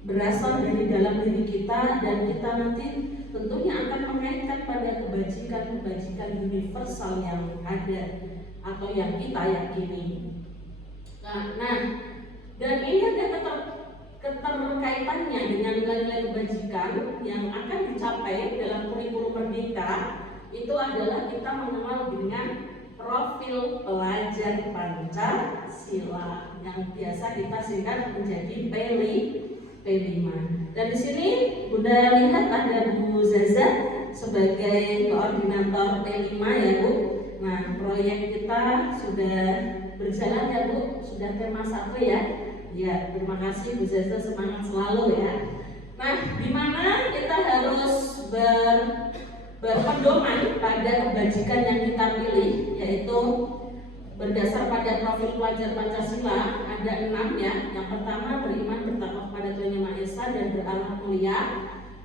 berasal dari dalam diri kita dan kita nanti tentunya akan mengaitkan pada kebajikan-kebajikan universal yang ada atau yang kita yakini. Nah, dan ini ada keterkaitannya dengan nilai-nilai kebajikan yang akan dicapai dalam kurikulum Merdeka. Itu adalah kita mengenal dengan profil pelajar Pancasila yang biasa kita singkat menjadi P5. Dan di sini Bunda lihat ada Bu Zaza sebagai koordinator P5 ya Bu. Nah, proyek kita sudah berjalan ya Bu, sudah tema 1 ya. Ya, terima kasih Bu Zaza, semangat selalu ya. Nah, di mana kita harus berpedoman pada kebajikan yang kita pilih, yaitu berdasar pada profil pelajar Pancasila ada 6 ya. Yang pertama, beriman bertakwa kepada Tuhan Yang Maha Esa dan berakhlak mulia,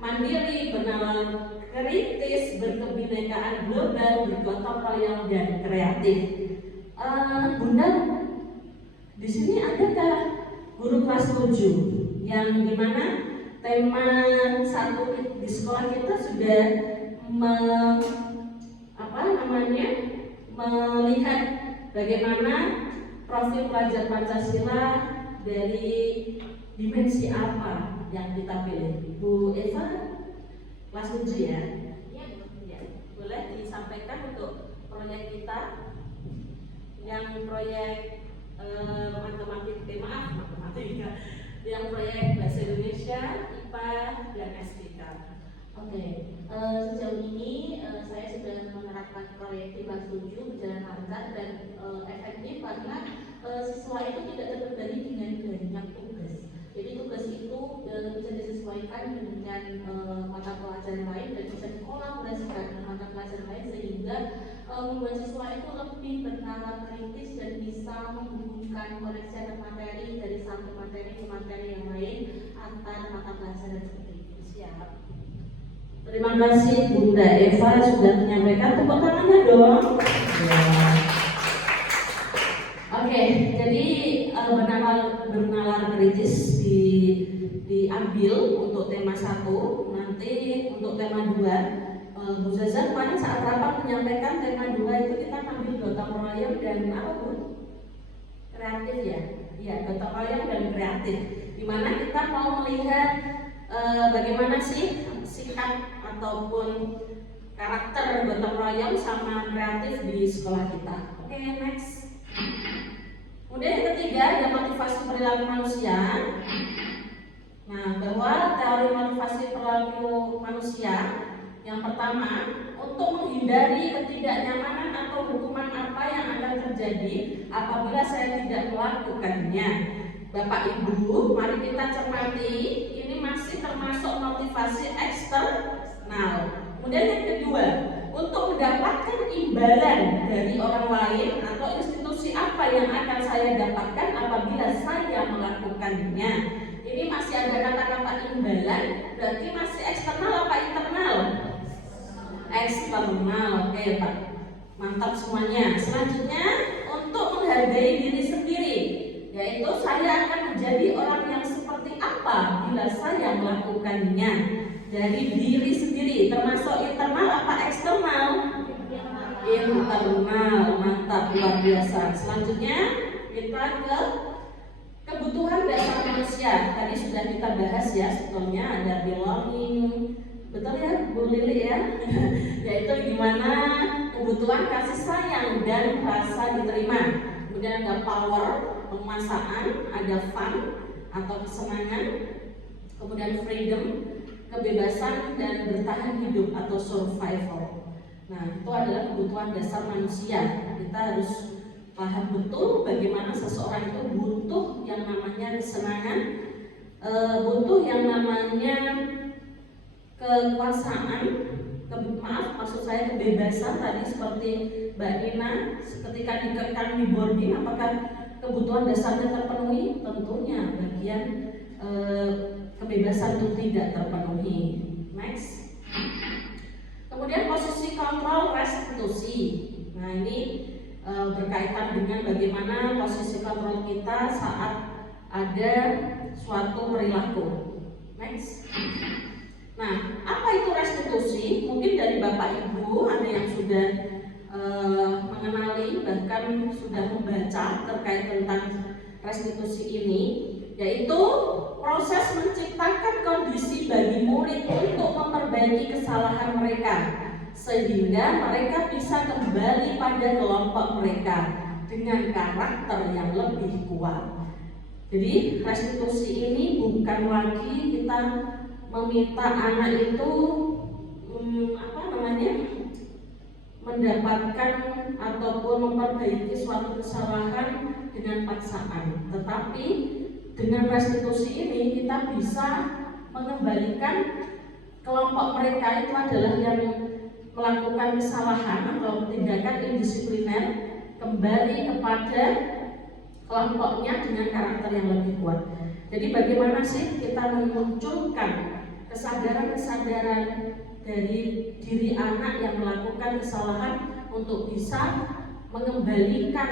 mandiri, bernalar kritis, berkebinekaan global, bergotong royong dan kreatif. Bunda, di sini adakah guru kelas 7 yang dimana tema 1 di sekolah kita sudah melihat bagaimana profil pelajar Pancasila dari dimensi apa yang kita pilih. Bu Eva, kelas 7 ya? Ya. Boleh disampaikan untuk proyek kita yang proyek matematika, yang proyek bahasa Indonesia, IPA, dan STK. Oke, sejauh ini saya sudah menerapkan proyek di kelas 7 berjalan lancar dan efektif karena siswa itu tidak terbebani dengan banyak tugas. Jadi tugas itu bisa disesuaikan dengan mata pelajaran lain dan bisa dikolaborasikan dengan mata pelajaran lain sehingga membuat siswa itu lebih bernalar kritis dan bisa menghubungkan koneksi antar materi dari satu materi ke materi yang lain antar mata pelajaran seperti itu. Siap. Terima kasih Bunda Eva sudah menyampaikan, tepuk tangannya dong. Ya. Oke, jadi bernalar kritis diambil untuk tema 1, nanti untuk tema 2 Bu Zaza kemarin saat rapat menyampaikan tema 2 itu kita ambil gotong royong dan apa Bu? Kreatif ya? Iya, gotong royong dan kreatif. Dimana kita mau melihat bagaimana sih sikap ataupun karakter gotong royong sama kreatif di sekolah kita. Oke, next. Kemudian yang ketiga ada motivasi perilaku manusia. Nah, bahwa teori motivasi perilaku manusia yang pertama, untuk menghindari ketidaknyamanan atau hukuman apa yang akan terjadi apabila saya tidak melakukannya. Bapak Ibu, mari kita cermati, ini masih termasuk motivasi eksternal. Kemudian yang kedua, untuk mendapatkan imbalan dari orang lain atau institusi apa yang akan saya dapatkan apabila saya melakukannya. Ini masih ada kata-kata imbalan, berarti masih eksternal apa internal? Eksternal. Oke Pak, mantap semuanya. Selanjutnya, untuk menghargai diri sendiri, yaitu saya akan menjadi orang yang seperti apa bila saya melakukannya. Dari diri sendiri, termasuk internal apa eksternal? Internal. Mantap, luar biasa. Selanjutnya kita ke kebutuhan dasar manusia. Tadi sudah kita bahas ya, sebetulnya ada belonging, betul ya Bu Lili ya? Yaitu gimana kebutuhan kasih sayang dan rasa diterima. Kemudian ada power, penguasaan, ada fun atau kesenangan, kemudian freedom, kebebasan, dan bertahan hidup atau survival. Nah, itu adalah kebutuhan dasar manusia. Kita harus paham betul bagaimana seseorang itu butuh yang namanya kesenangan, butuh yang namanya kekuasaan, maksud saya kebebasan. Tadi seperti Mbak Nina, ketika dikekang di boarding, apakah kebutuhan dasarnya terpenuhi? Tentunya bagian kebebasan itu tidak terpenuhi. Next. Kemudian posisi kontrol restitusi. Nah, ini berkaitan dengan bagaimana posisi kontrol kita saat ada suatu perilaku. Next. Nah, apa itu restitusi? Mungkin dari Bapak Ibu ada yang sudah mengenali, bahkan sudah membaca terkait tentang restitusi ini, yaitu proses menciptakan kondisi bagi murid untuk memperbaiki kesalahan mereka sehingga mereka bisa kembali pada kelompok mereka dengan karakter yang lebih kuat. Jadi restitusi ini bukan lagi kita meminta anak itu mendapatkan ataupun memperbaiki suatu kesalahan dengan paksaan, tetapi dengan restitusi ini kita bisa mengembalikan kelompok mereka itu adalah yang melakukan kesalahan atau tindakan indisipliner kembali kepada kelompoknya dengan karakter yang lebih kuat. Jadi bagaimana sih kita memunculkan kesadaran-kesadaran dari diri anak yang melakukan kesalahan untuk bisa mengembalikan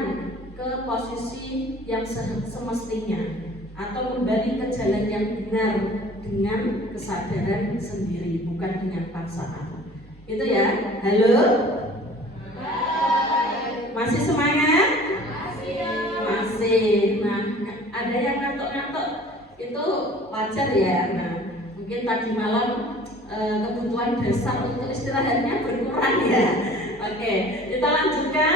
ke posisi yang semestinya atau kembali ke jalan yang benar dengan kesadaran sendiri, bukan dengan paksaan. Itu ya. Halo? Masih semangat? Masih. Nah, ada yang ngantuk-ngantuk itu wajar ya. Nah, mungkin tadi malam kebutuhan dasar untuk istirahatnya berkurang ya. Oke, kita lanjutkan.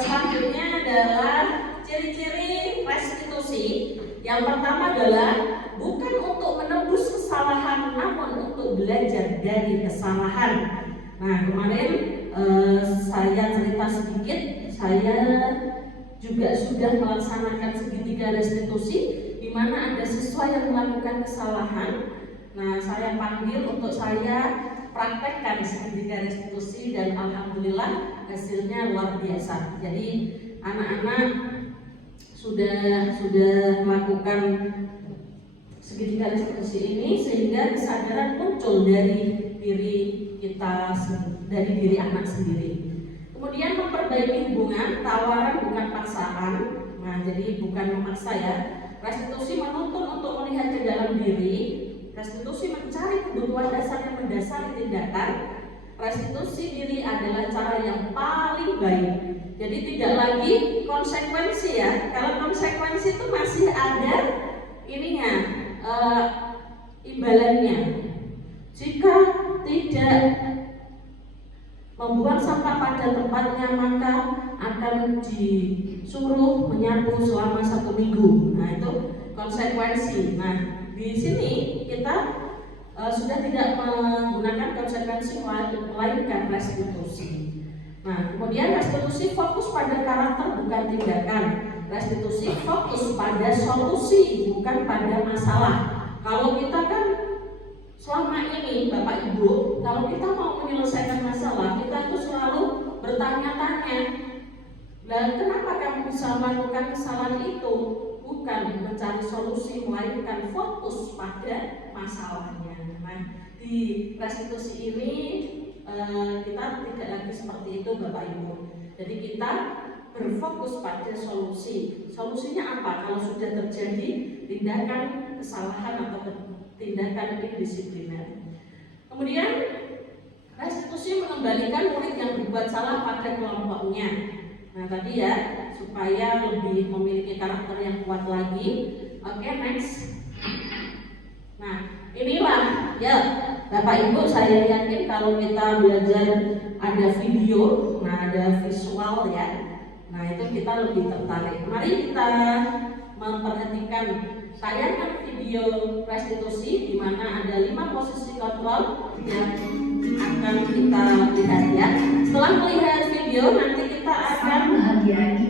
Selanjutnya adalah ciri-ciri restitusi. Yang pertama adalah bukan untuk menebus kesalahan, namun untuk belajar dari kesalahan. Nah, kemarin saya cerita sedikit, saya juga sudah melaksanakan segitiga restitusi, di mana ada siswa yang melakukan kesalahan. Nah, saya panggil untuk saya praktekkan segitiga restitusi dan alhamdulillah hasilnya luar biasa. Jadi anak-anak sudah melakukan segitiga restitusi ini sehingga kesadaran muncul dari diri kita, dari diri anak sendiri. Kemudian memperbaiki hubungan, tawaran bukan paksaan. Nah, jadi bukan memaksa ya. Restitusi menuntun untuk melihat ke dalam diri. Restitusi mencari kebutuhan dasar yang mendasari tindakan. Restitusi diri adalah cara yang paling baik. Jadi tidak lagi konsekuensi ya. Kalau konsekuensi itu masih ada ininya, imbalannya. Jika tidak membuang sampah pada tempatnya, maka akan disuruh menyapu selama 1 minggu. Nah, itu konsekuensi. Nah, di sini kita sudah tidak menggunakan konsekuensi melainkan restitusi. Nah, kemudian restitusi fokus pada karakter bukan tindakan. Restitusi fokus pada solusi bukan pada masalah. Kalau kita kan selama ini Bapak Ibu, kalau kita mau menyelesaikan masalah, kita tuh selalu bertanya-tanya, dan kenapa kamu bisa melakukan kesalahan itu? Bukan mencari solusi, melainkan fokus pada masalahnya. Nah, di restitusi ini kita tidak lagi seperti itu Bapak Ibu. Jadi kita berfokus pada solusi. Solusinya apa? Kalau sudah terjadi tindakan kesalahan atau tindakan indisipliner. Kemudian restitusi mengembalikan murid yang berbuat salah pada kelompoknya. Nah, tadi ya, supaya lebih memiliki karakter yang kuat lagi. Oke, next. Nah, inilah ya Bapak Ibu, saya yakin kalau kita belajar ada video, nah ada visual ya. Nah, itu kita lebih tertarik. Mari kita memperhatikan tayangan video restitusi di mana ada 5 posisi kontrol yang akan kita lihat ya. Setelah melihat video, nanti kita akan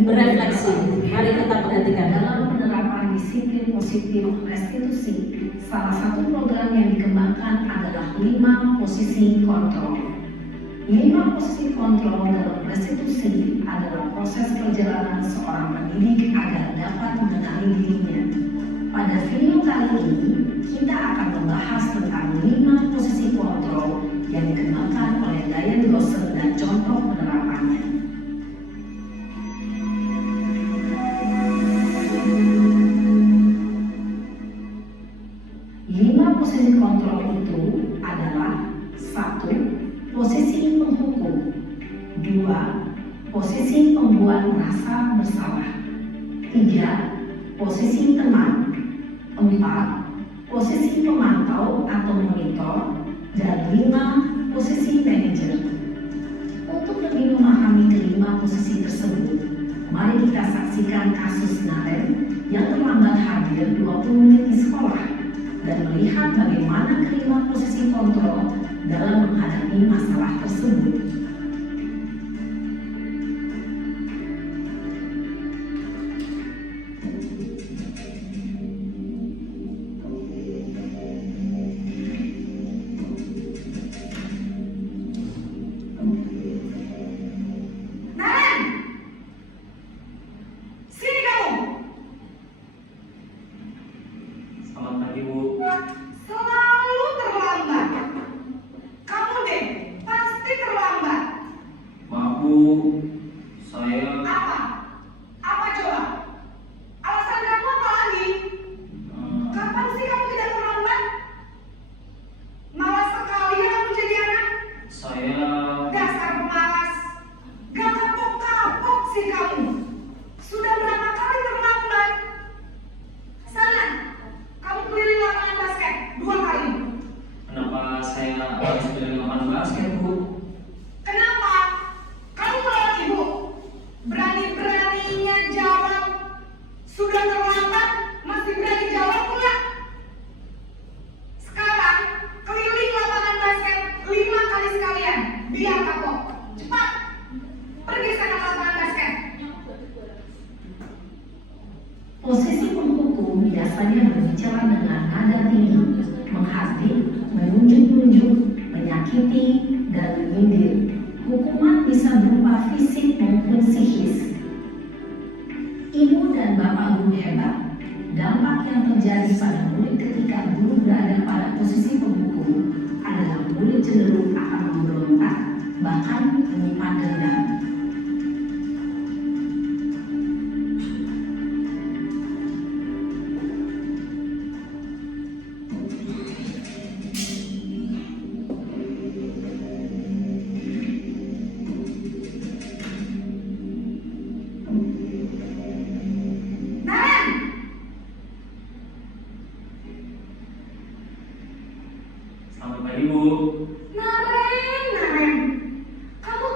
berefleksi. Mari kita perhatikan. Dalam penerapan disiplin positif restitusi, salah satu program yang dikembangkan adalah 5 posisi kontrol. 5 posisi kontrol dalam restitusi adalah proses perjalanan seorang pendidik agar dapat mengenali dirinya. Pada video kali ini, kita akan membahas tentang 5 posisi kontrol yang dikembangkan oleh Diane Grossen dan contoh penerapannya. 5 posisi kontrol itu adalah 1. Posisi penghukum. 2. Posisi pembuat merasa bersalah. 3. Posisi teman. 4. Posisi pemantau atau monitor. Dan 5. Posisi manajer. Untuk lebih memahami kelima posisi tersebut, mari kita saksikan kasus Naren yang terlambat hadir 20 menit di sekolah dan melihat bagaimana kelima posisi kontrol dalam menghadapi masalah tersebut. Selamat pagi, Bu. Selalu terlambat. Kamu deh, pasti terlambat. Maaf, Bu. Saya Apa? Apa coba? Alasan kamu apa lagi? Kapan sih kamu tidak terlambat? Malas sekali ya kamu jadi anak. saya Dasar pemalas. Gak kapok-kapok sih kamu. Sudah berapa kali terlambat? Sana, kamu keliling lapangan basket 2 kali. kenapa saya harus keliling lapangan basket, Bu? Kenapa? Kamu melawan ibu. Berani-beraninya jawab. Sudah terlambat, masih berani jawab pula. Sekarang, keliling lapangan basket 5 kali sekalian. Biar kapok. Cepat. Pergi sana ke lapangan basket. Posisi penghukum biasanya berbicara dengan nada tinggi, menghardik, menunjuk-nunjuk, menyakiti, dan menyindir. Hukuman bisa berupa fisik maupun psikis. Ibu dan bapak guru hebat. Dampak yang terjadi pada murid ketika guru berada pada posisi penghukum adalah murid cenderung akan memberontak, bahkan menyimpan dendam. Naren! Selamat pagi, Bu. Naren! Kamu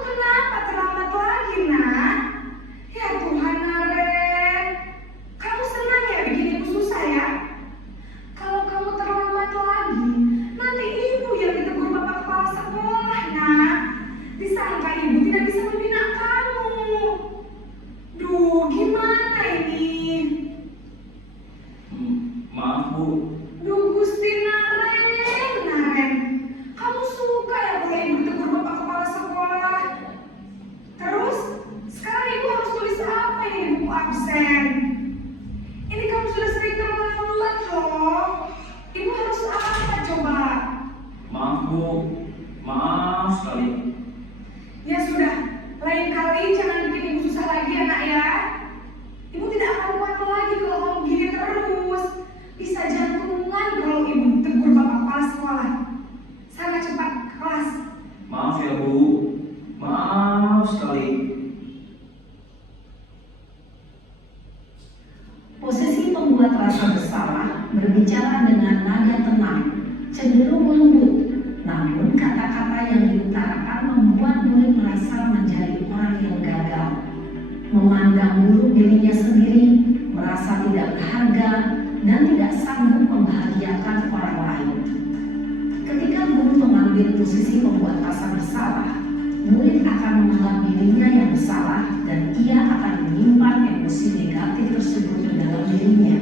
Bu. Duh Gusti Naren. Kamu suka ya kalau ibu tegur bapak kepala sekolah? Terus, sekarang ibu harus tulis apa ini di buku absen? Ini kamu sudah sering terlambat loh. Ibu harus apa coba? Maaf Bu, maaf sekali. Ya sudah, lain kali jangan bikin ibu susah lagi ya nak ya. Ibu tidak akan kuat lagi kalau kamu begini terus. Bisa jantungan kalau ibu tegur bapak kepala sekolah. Sana cepat ke kelas. Maaf ya Bu, maaf sekali. Posisi pembuat rasa bersalah berbicara dengan nada tenang, cenderung lembut, namun kata-kata yang diutarakan membuat murid merasa menjadi orang yang gagal, memandang buruk dirinya sendiri, merasa tidak berharga, dan tidak sanggup membahagiakan orang lain. Ketika guru mengambil posisi pembuat rasa bersalah, murid akan menganggap dirinya yang bersalah dan ia akan menyimpan emosi negatif tersebut di dalam dirinya.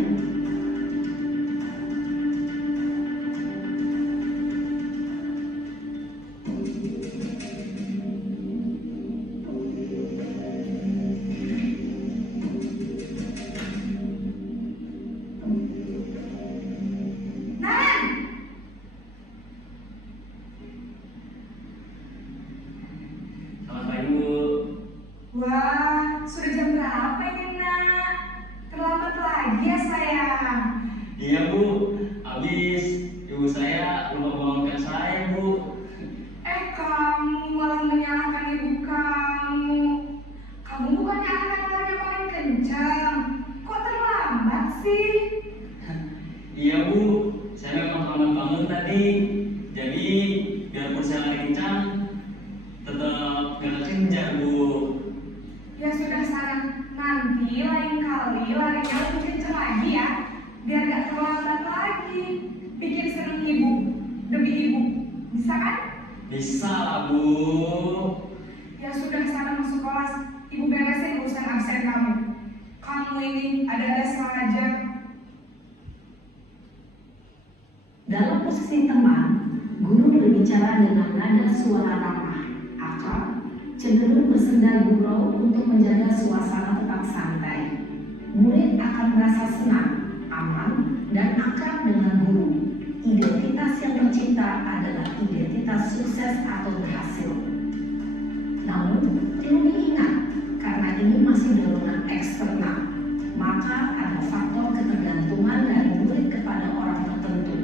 Naren! Selamat pagi Bu. Wah, sudah jam berapa ini nak? Terlambat lagi ya sayang. Iya Bu, habis ibu saya lupa bangunkan saya Bu. Kamu malah menyalahkan ibu kamu. Kamu bukannya anak yang larinya paling kencang. Kok terlambat sih? Iya Bu, saya memang terlambat bangun tadi. Jadi biarpun saya lari kencang, tetap gak kejar Bu. Ya sudah sayang, nanti lain kali larinya lebih kencang lagi ya. Biar gak terlambat lagi. Bikin seneng ibu, demi ibu. Bisa kan? Bisa lah Bu. Ya sudah sana masuk kelas. Ibu beresin urusan absen kamu. Kamu ini ada sengaja. Dalam posisi teman, guru berbicara dengan nada suara ramah, akrab, cenderung bersenda gurau untuk menjaga suasana tetap santai. Murid akan merasa senang, aman, dan akrab dengan guru. Identitas yang tercipta adalah identitas sukses atau berhasil. Namun, perlu diingat, karena ini masih dorongan eksternal, maka ada faktor ketergantungan dari murid kepada orang tertentu.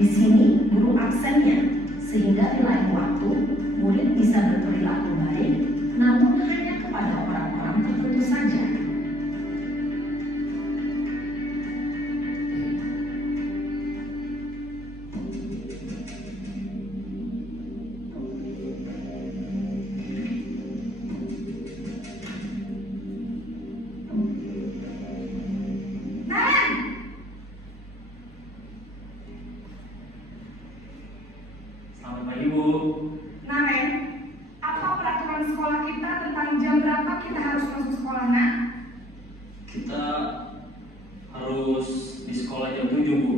Di sini, guru absennya, sehingga di lain waktu, murid bisa berperilaku baik, namun hanya kepada orang-orang tertentu saja. Naren! Selamat pagi Bu. Naren, apa peraturan sekolah kita tentang jam berapa kita harus masuk sekolah, nak? Kita harus di sekolah jam 7 Bu.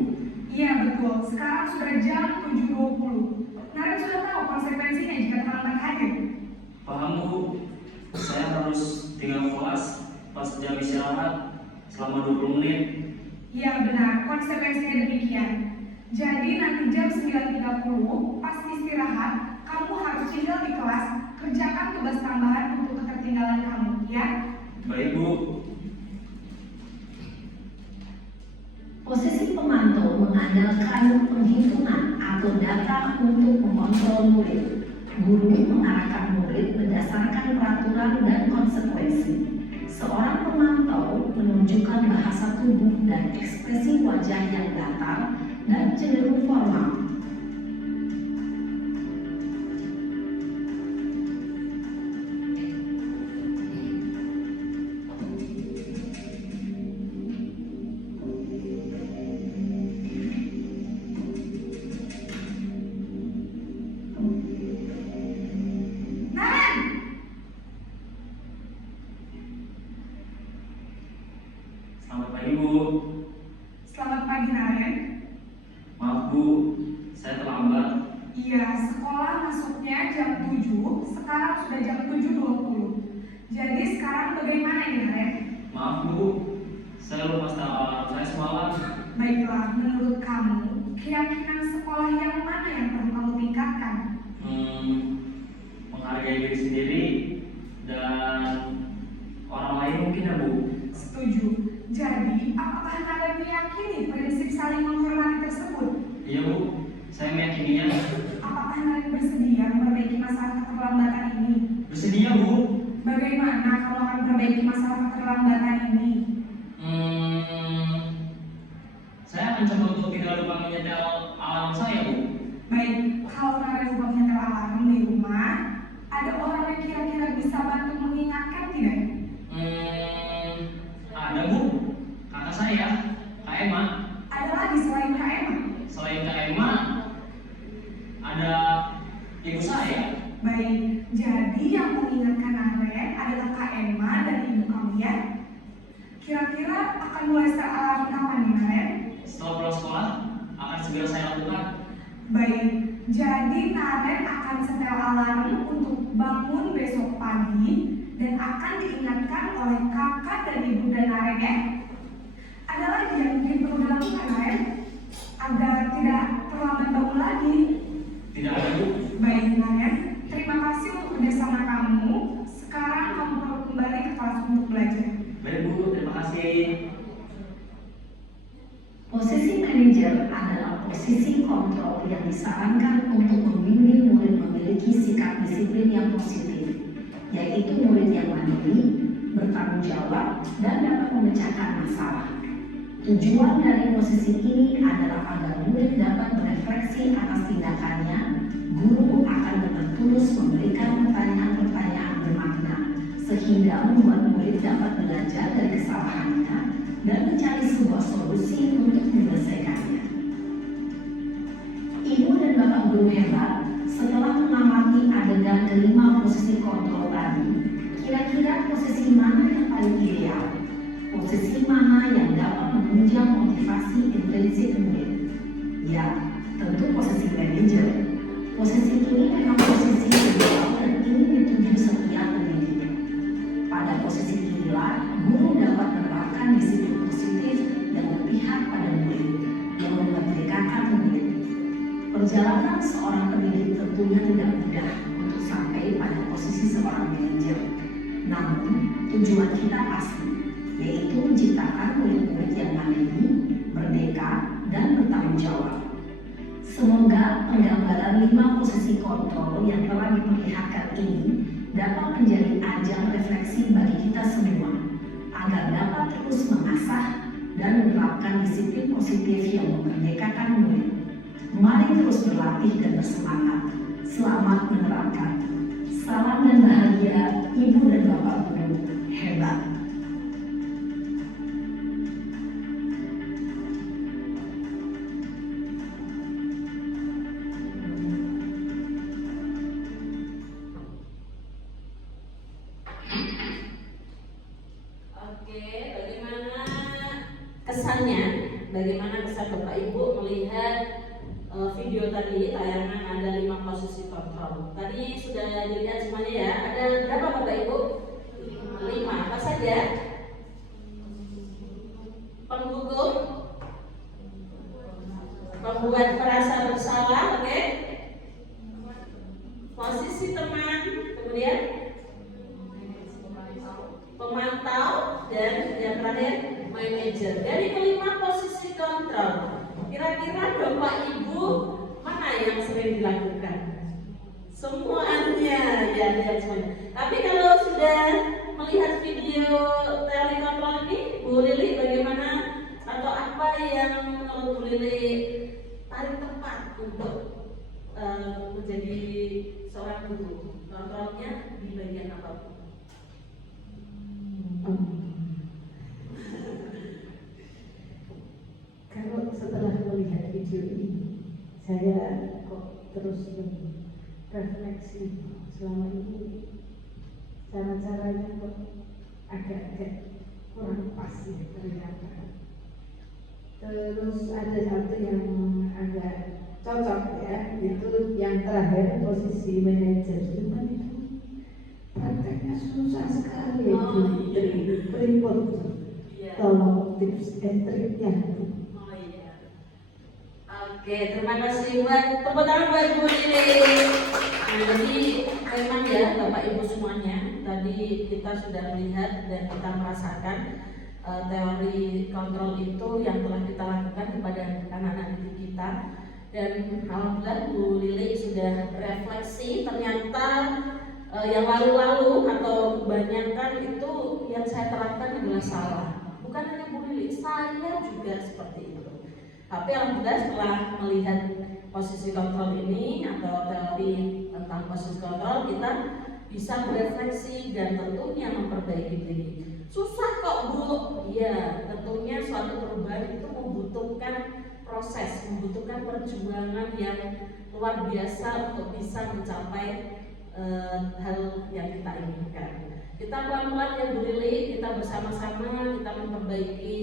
Iya betul, sekarang sudah jam 7.20. Naren sudah tahu konsekuensinya jika terlambat hadir. Paham Bu, saya harus tinggal kelas pas jam istirahat selama 20 menit. Iya benar, konsekuensinya demikian. Jadi nanti jam 9.30 pas istirahat, kamu harus tinggal di kelas, kerjakan tugas tambahan untuk ketertinggalan kamu, ya? Baik Bu. Posisi pemantau mengandalkan penghitungan atau data untuk mengontrol murid. Guru mengarahkan murid berdasarkan peraturan dan konsekuensi. Seorang pemantau menunjukkan bahasa tubuh dan ekspresi wajah yang datar dan cenderung formal. Naren! Selamat pagi Bu. Selamat pagi Naren. Bu, saya terlambat. Iya, sekolah masuknya jam 7, sekarang sudah jam 7.20. Jadi sekarang bagaimana ini, Naren? Maaf Bu, saya lupa setel alarm saya semalam. Baiklah, menurut kamu, keyakinan sekolah yang mana yang perlu kamu tingkatkan? Menghargai diri sendiri dan orang lain mungkin ya Bu. Setuju. Jadi, apakah Naren meyakini prinsip saling menghormati tersebut? Iya Bu, saya meyakininya. Apakah Naren bersedia memperbaiki masalah keterlambatan ini? Bersedia Bu. Bagaimana kamu akan memperbaiki masalah keterlambatan ini? Saya akan coba untuk tidak lupa menyetel alarm saya Bu. Baik, kalau Naren lupa menyetel alarm di rumah, ada orang yang kira-kira bisa bantu mengingatkan tidak? Ada Bu, kakak saya, Kak Emma. Ada lagi selain Kak Emma? Selain Kak Emma, ada ibu saya. Baik, jadi yang mengingatkan Naren adalah Kak Emma dan ibu kamu ya? Kira-kira akan mulai setel alarm kapan nih Naren? Setelah pulang sekolah, akan segera saya lakukan. Baik, jadi Naren akan setel alarm untuk bangun besok pagi dan akan diingatkan oleh kakak dan ibu dan Naren ya. Ada lagi yang mungkin perlu dilakukan Naren agar tidak terlambat bangun lagi? Tidak ada Bu. Baik Naren, terima kasih untuk kerjasama kamu. Sekarang kamu perlu kembali ke kelas untuk belajar. Baik Bu, terima kasih. Posisi manajer adalah posisi kontrol yang disarankan untuk membimbing murid memiliki sikap disiplin yang positif, yaitu murid yang mandiri, bertanggung jawab, dan dapat memecahkan masalah. Tujuan dari posisi ini adalah agar murid dapat berefleksi atas tindakannya. Guru akan dengan tulus memberikan pertanyaan-pertanyaan bermakna, sehingga membuat murid dapat belajar dari kesalahannya dan mencari sebuah solusi untuk menyelesaikannya. Ibu dan bapak guru hebat, setelah mengamati adegan kelima posisi kontrol tadi, kira-kira posisi mana yang paling ideal? Posisi mana yang dapat menunjang motivasi intrinsik murid? Ya, tentu posisi manajer. Posisi ini memang posisi ideal dan ingin dituju setiap pendidik. Pada posisi inilah, guru dapat menerapkan disiplin positif dan berpihak pada murid yang memerdekakan murid. Perjalanan seorang pendidik tentunya tidak mudah untuk sampai pada posisi seorang manajer. Namun, tujuan kita pasti, yaitu menciptakan murid-murid yang mandiri, merdeka, dan bertanggung jawab. Semoga penggambaran 5 posisi kontrol yang telah diperlihatkan ini dapat menjadi ajang refleksi bagi kita semua, agar dapat terus mengasah dan menerapkan disiplin positif yang memerdekakan murid. Mari terus berlatih dan bersemangat. Selamat menerapkan. Salam dan bahagia, Ibu dan Bapak Guru hebat. Oke, bagaimana kesan Bapak Ibu melihat video tadi, tayangan ada 5 posisi kontrol. Tadi sudah dilihat semuanya ya. Ada berapa Bapak Ibu? 5. Apa saja? Penghukum, membuat merasa bersalah, oke? Posisi teman, kemudian pemantau, dan yang terakhir manajer. Dari kelima posisi kontrol, kira-kira Bapak Ibu mana yang sering dilakukan? Semuanya, ya lihat semuanya. Tapi kalau sudah melihat video telekontrol ini, Bu Lili bagaimana atau apa yang menurut Bu Lili paling tepat untuk menjadi seorang guru? Kontrolnya di bagian apa, Bu? Kalau setelah melihat video ini, saya kok terus refleksi selama ini cara-caranya kok agak-agak kurang pas ya ternyata. Terus ada satu yang agak cocok ya, itu yang terakhir posisi manajer. Cuman itu prakteknya susah sekali ya, Freeport. Tolong tips and triknya. Oh iya. Oke, terima kasih buat tepuk tangan buat Ibu Lili. Nah, jadi memang ya Bapak Ibu semuanya, tadi kita sudah melihat dan kita merasakan teori kontrol itu yang telah kita lakukan kepada anak-anak didik kita. Dan alhamdulillah Bu Lili sudah refleksi, ternyata yang lalu-lalu atau kebanyakan itu yang saya terapkan adalah salah. Bukan hanya Bu Lili, saya juga seperti itu. Tapi alhamdulillah setelah melihat posisi kontrol ini atau teori tentang posisi kontrol, kita bisa berefleksi dan tentunya memperbaiki diri. Susah kok Bu? Iya, tentunya suatu perubahan itu membutuhkan proses, membutuhkan perjuangan yang luar biasa untuk bisa mencapai hal yang kita inginkan. Kita pelan-pelan ya Bu Lili, kita bersama-sama kita memperbaiki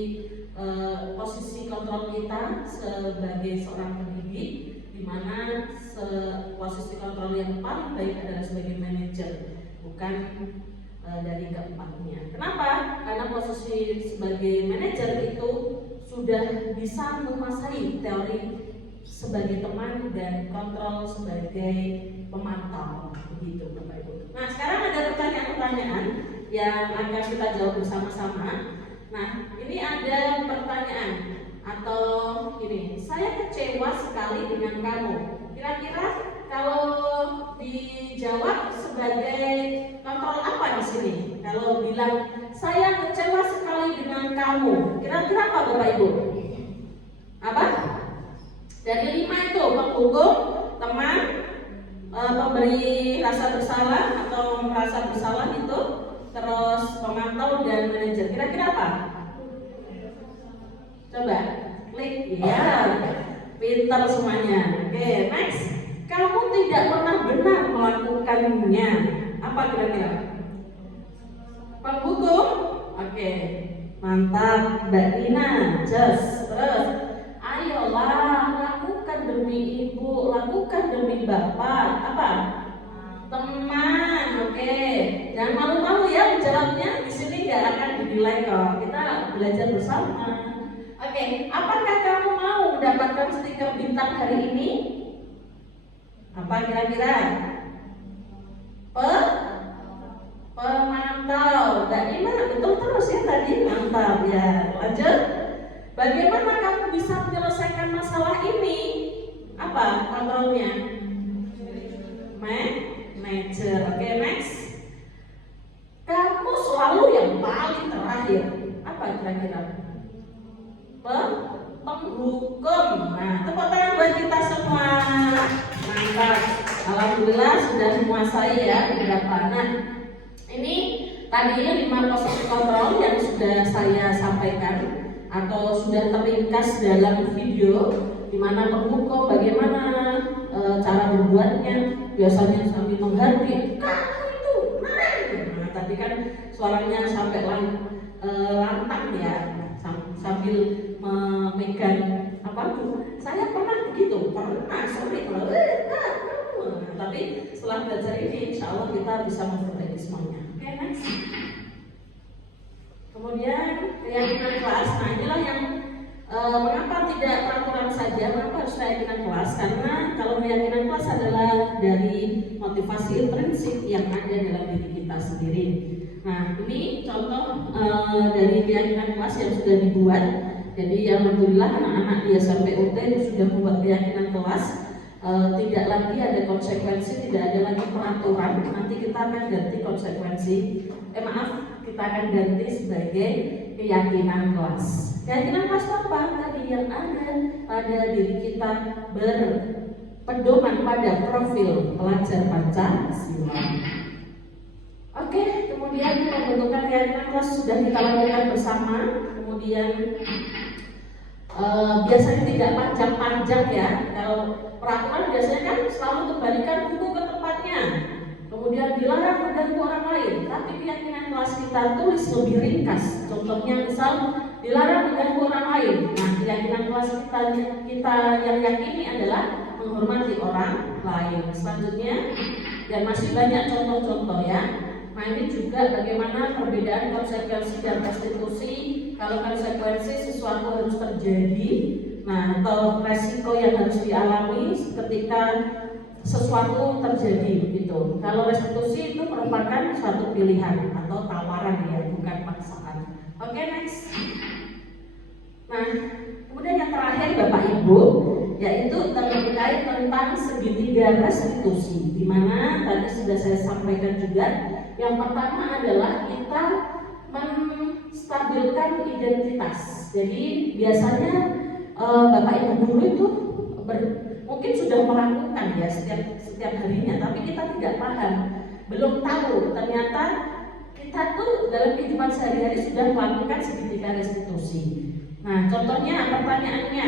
posisi kontrol kita sebagai seorang pendidik, di mana posisi kontrol yang paling baik adalah sebagai manajer, bukan dari keempatnya. Kenapa? Karena posisi sebagai manajer itu sudah bisa menguasai teori sebagai teman dan kontrol sebagai pemantau, begitu Bapak Ibu. Nah, sekarang ada pertanyaan-pertanyaan yang akan kita jawab bersama-sama. Nah, ini ada pertanyaan atau ini, saya kecewa sekali dengan kamu. Kira-kira kalau dijawab sebagai kontrol apa di sini? Kalau bilang saya kecewa sekali dengan kamu, kira-kira apa Bapak Ibu? Apa? Dari 5 itu, penghukum, teman, pemberi rasa bersalah atau merasa bersalah itu, terus pemantau dan manajer. Kira-kira apa? Coba klik, ya, pintar semuanya. Oke, next. Kamu tidak pernah benar melakukannya. Apa kira-kira? Penghukum. Oke, mantap Mbak Nina. Just terus. Ayolah, lakukan demi ibu, lakukan demi bapak. Apa? Teman. Oke, jangan malu-malu ya menjawabnya. Di sini nggak akan dinilai kok. Kita belajar bersama. Oke, apakah kamu mau mendapatkan stiker bintang hari ini? Apa kira-kira? Pemantau. Dan ini betul terus ya tadi, mantap ya. Lanjut. Bagaimana kamu bisa menyelesaikan masalah ini? Apa kontrolnya? Manager. Oke, next. Kamu selalu yang paling terakhir. Apa kira-kira? Penghukum. Nah, tepuk tangan buat kita semua. Mantap. Alhamdulillah sudah menguasai ya beberapa. Nah, ini tadi 5 posisi kontrol yang sudah saya sampaikan atau sudah terringkas dalam video, di mana penghukum bagaimana cara membuatnya, biasanya sambil menghardik kamu itu nah, tadi kan suaranya sampai lantang ya, sambil memegang apa tuh, saya pernah begitu, pernah sering tapi setelah belajar ini insya Allah kita bisa memperbaiki semuanya. Oke, next. Kemudian keyakinan kelas. Nah, inilah yang mengapa tidak peraturan saja, mengapa harus keyakinan kelas? Karena kalau keyakinan kelas adalah dari motivasi intrinsik yang ada dalam diri kita sendiri. Nah, ini contoh dari keyakinan kelas yang sudah dibuat. Jadi alhamdulillah anak-anak di SMP UT sudah membuat keyakinan kelas. Tidak lagi ada konsekuensi, tidak ada lagi peraturan. Nanti kita akan ganti konsekuensi. Kita akan ganti sebagai keyakinan kelas. Keyakinan kelas apa? Tadi yang ada pada diri kita berpedoman pada profil pelajar Pancasila. Oke, kemudian pembentukan keyakinan kelas sudah kita lakukan bersama. Kemudian biasanya tidak panjang-panjang ya. Kalau peraturan biasanya kan selalu kembalikan buku ke tempatnya. Kemudian dilarang mengganggu orang lain. Tapi keyakinan kelas kita tulis lebih ringkas. Contohnya misal dilarang mengganggu orang lain. Nah, keyakinan kelas kita yang yakini adalah menghormati orang lain. Selanjutnya, dan masih banyak contoh-contoh ya. Nah ini juga bagaimana perbedaan konsekuensi dan restitusi. Kalau konsekuensi sesuatu harus terjadi, nah atau resiko yang harus dialami ketika sesuatu terjadi gitu. Kalau restitusi itu merupakan suatu pilihan atau tawaran ya, bukan paksaan. Oke, next. Nah, kemudian yang terakhir Bapak Ibu, yaitu terkait tentang segitiga restitusi, di mana tadi sudah saya sampaikan juga. Yang pertama adalah kita menstabilkan identitas. Jadi biasanya Bapak Ibu guru itu mungkin sudah melakukan ya setiap harinya, tapi kita tidak paham, belum tahu ternyata kita tuh dalam kehidupan sehari-hari sudah melakukan segitiga restitusi. Nah, contohnya pertanyaannya,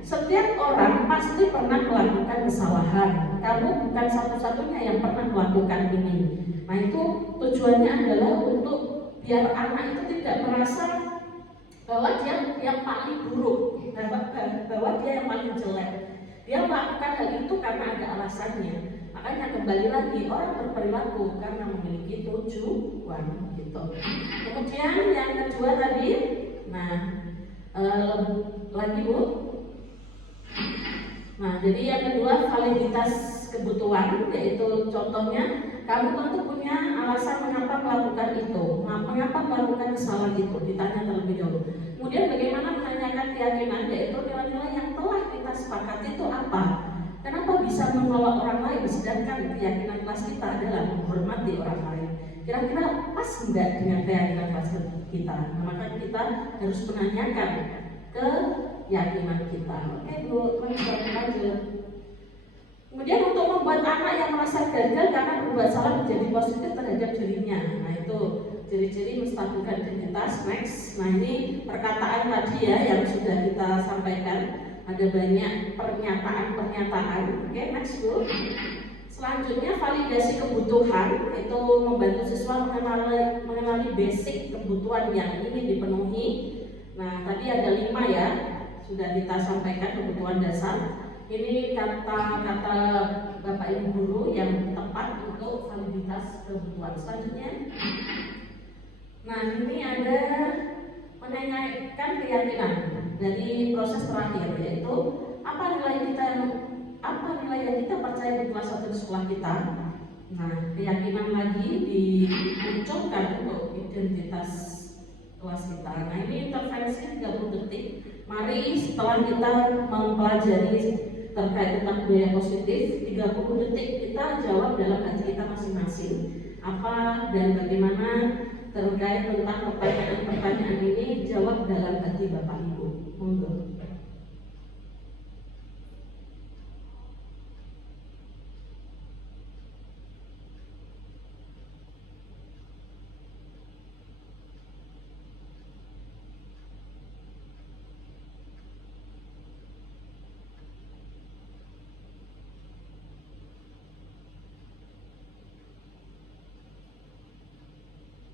setiap orang pasti pernah melakukan kesalahan. Kamu bukan satu-satunya yang pernah melakukan ini. Nah, itu tujuannya adalah untuk biar anak itu tidak merasa bahwa dia yang paling buruk, bahwa dia yang paling jelek. Dia melakukan hal itu karena ada alasannya. Makanya kembali lagi, orang berperilaku karena memiliki tujuan gitu. Kemudian yang kedua tadi, nah lagi Bu. Nah, jadi yang kedua validitas kebutuhan, yaitu contohnya kamu tentu punya alasan mengapa melakukan itu, mengapa melakukan kesalahan itu, ditanya terlebih dahulu. Kemudian bagaimana menanyakan keyakinan, yaitu nilai-nilai yang telah kita sepakati itu apa. Kenapa bisa menolak orang lain, sedangkan keyakinan kelas kita adalah menghormati orang lain. Kira-kira pas enggak dengan keyakinan kelas kita? Nah, maka kita harus menanyakan keyakinan kita. Oke Bu, lanjut. Kemudian untuk membuat anak yang merasa gagal karena berbuat salah menjadi positif terhadap dirinya. Nah itu ciri-ciri menstabilkan identitas. Next. Nah ini perkataan tadi ya yang sudah kita sampaikan. Ada banyak pernyataan. Oke, next Bu. Selanjutnya validasi kebutuhan, itu membantu siswa mengenali basic kebutuhan yang ingin dipenuhi. Nah tadi ada 5 ya, sudah kita sampaikan kebutuhan dasar. Ini kata-kata Bapak Ibu guru yang tepat untuk validitas kebutuhan. Selanjutnya, nah ini ada menanyakan keyakinan dari proses terakhir, yaitu apa nilai yang kita percaya di kelas 1 sekolah kita. Nah, keyakinan lagi dimunculkan untuk identitas kelas kita. Nah ini intervensi 30 detik. Mari setelah kita mempelajari terkait tentang budaya positif, 30 detik kita jawab dalam hati kita masing-masing apa dan bagaimana terkait tentang pertanyaan-pertanyaan ini, jawab dalam hati Bapak Ibu. Monggo.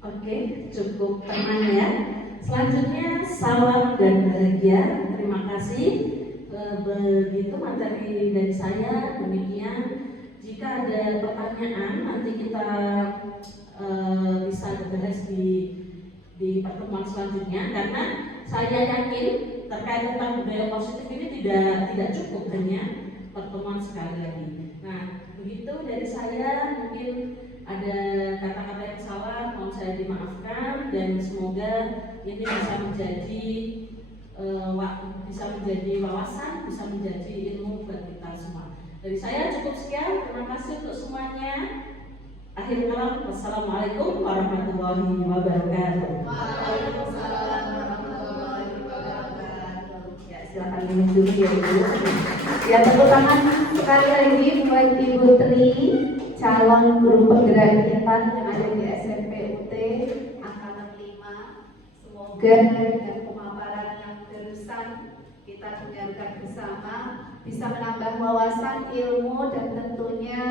Oke, cukup tenang ya. Selanjutnya salam dan bahagia. Terima kasih. Begitu materi dari saya. Demikian. Jika ada pertanyaan nanti kita bisa bahas di pertemuan selanjutnya. Karena saya yakin terkait tentang budaya positif ini tidak cukup hanya pertemuan sekali lagi. Nah, begitu dari saya. Mungkin ada kata-kata yang salah, mohon saya dimaafkan, dan semoga ini bisa menjadi wawasan, bisa menjadi ilmu buat kita semua. Dari saya cukup sekian, terima kasih untuk semuanya. Akhir kalam, wassalamualaikum warahmatullahi wabarakatuh. Waalaikumsalam warahmatullahi wabarakatuh. Ya, silakan minum dulu ya Ibu. Ya, tepuk tangan sekali lagi buat Ibu Tri, calon guru penggerak kita yang ada di SMP UT Angkatan 5. Semoga dengan pemaparan yang barusan kita dengarkan bersama bisa menambah wawasan, ilmu, dan tentunya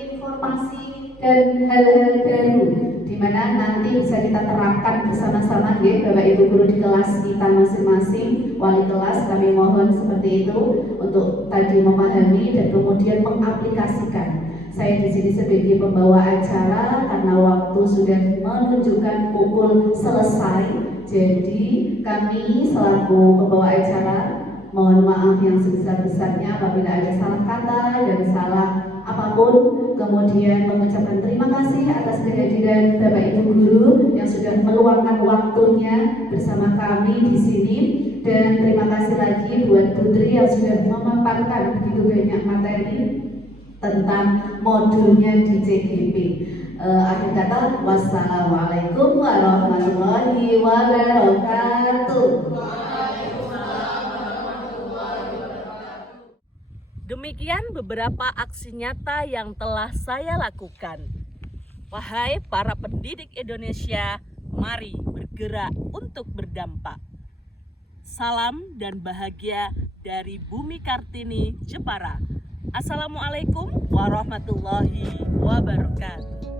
informasi dan hal-hal baru di mana nanti bisa kita terapkan bersama-sama ya Bapak Ibu guru di kelas kita masing-masing, wali kelas kami mohon seperti itu untuk tadi memahami dan kemudian mengaplikasikan. Saya di sini sebagai pembawa acara karena waktu sudah menunjukkan pukul selesai, jadi kami selaku pembawa acara mohon maaf yang sebesar-besarnya apabila ada salah kata dan salah apapun, kemudian mengucapkan terima kasih atas kehadiran Bapak Ibu guru yang sudah meluangkan waktunya bersama kami di sini, dan terima kasih lagi buat Putri yang sudah memaparkan begitu banyak materi tentang modulnya di CGP. Akhir kata, wassalamualaikum warahmatullahi wabarakatuh. Demikian beberapa aksi nyata yang telah saya lakukan. Wahai para pendidik Indonesia, mari bergerak untuk berdampak. Salam dan bahagia dari Bumi Kartini, Jepara. Assalamualaikum warahmatullahi wabarakatuh.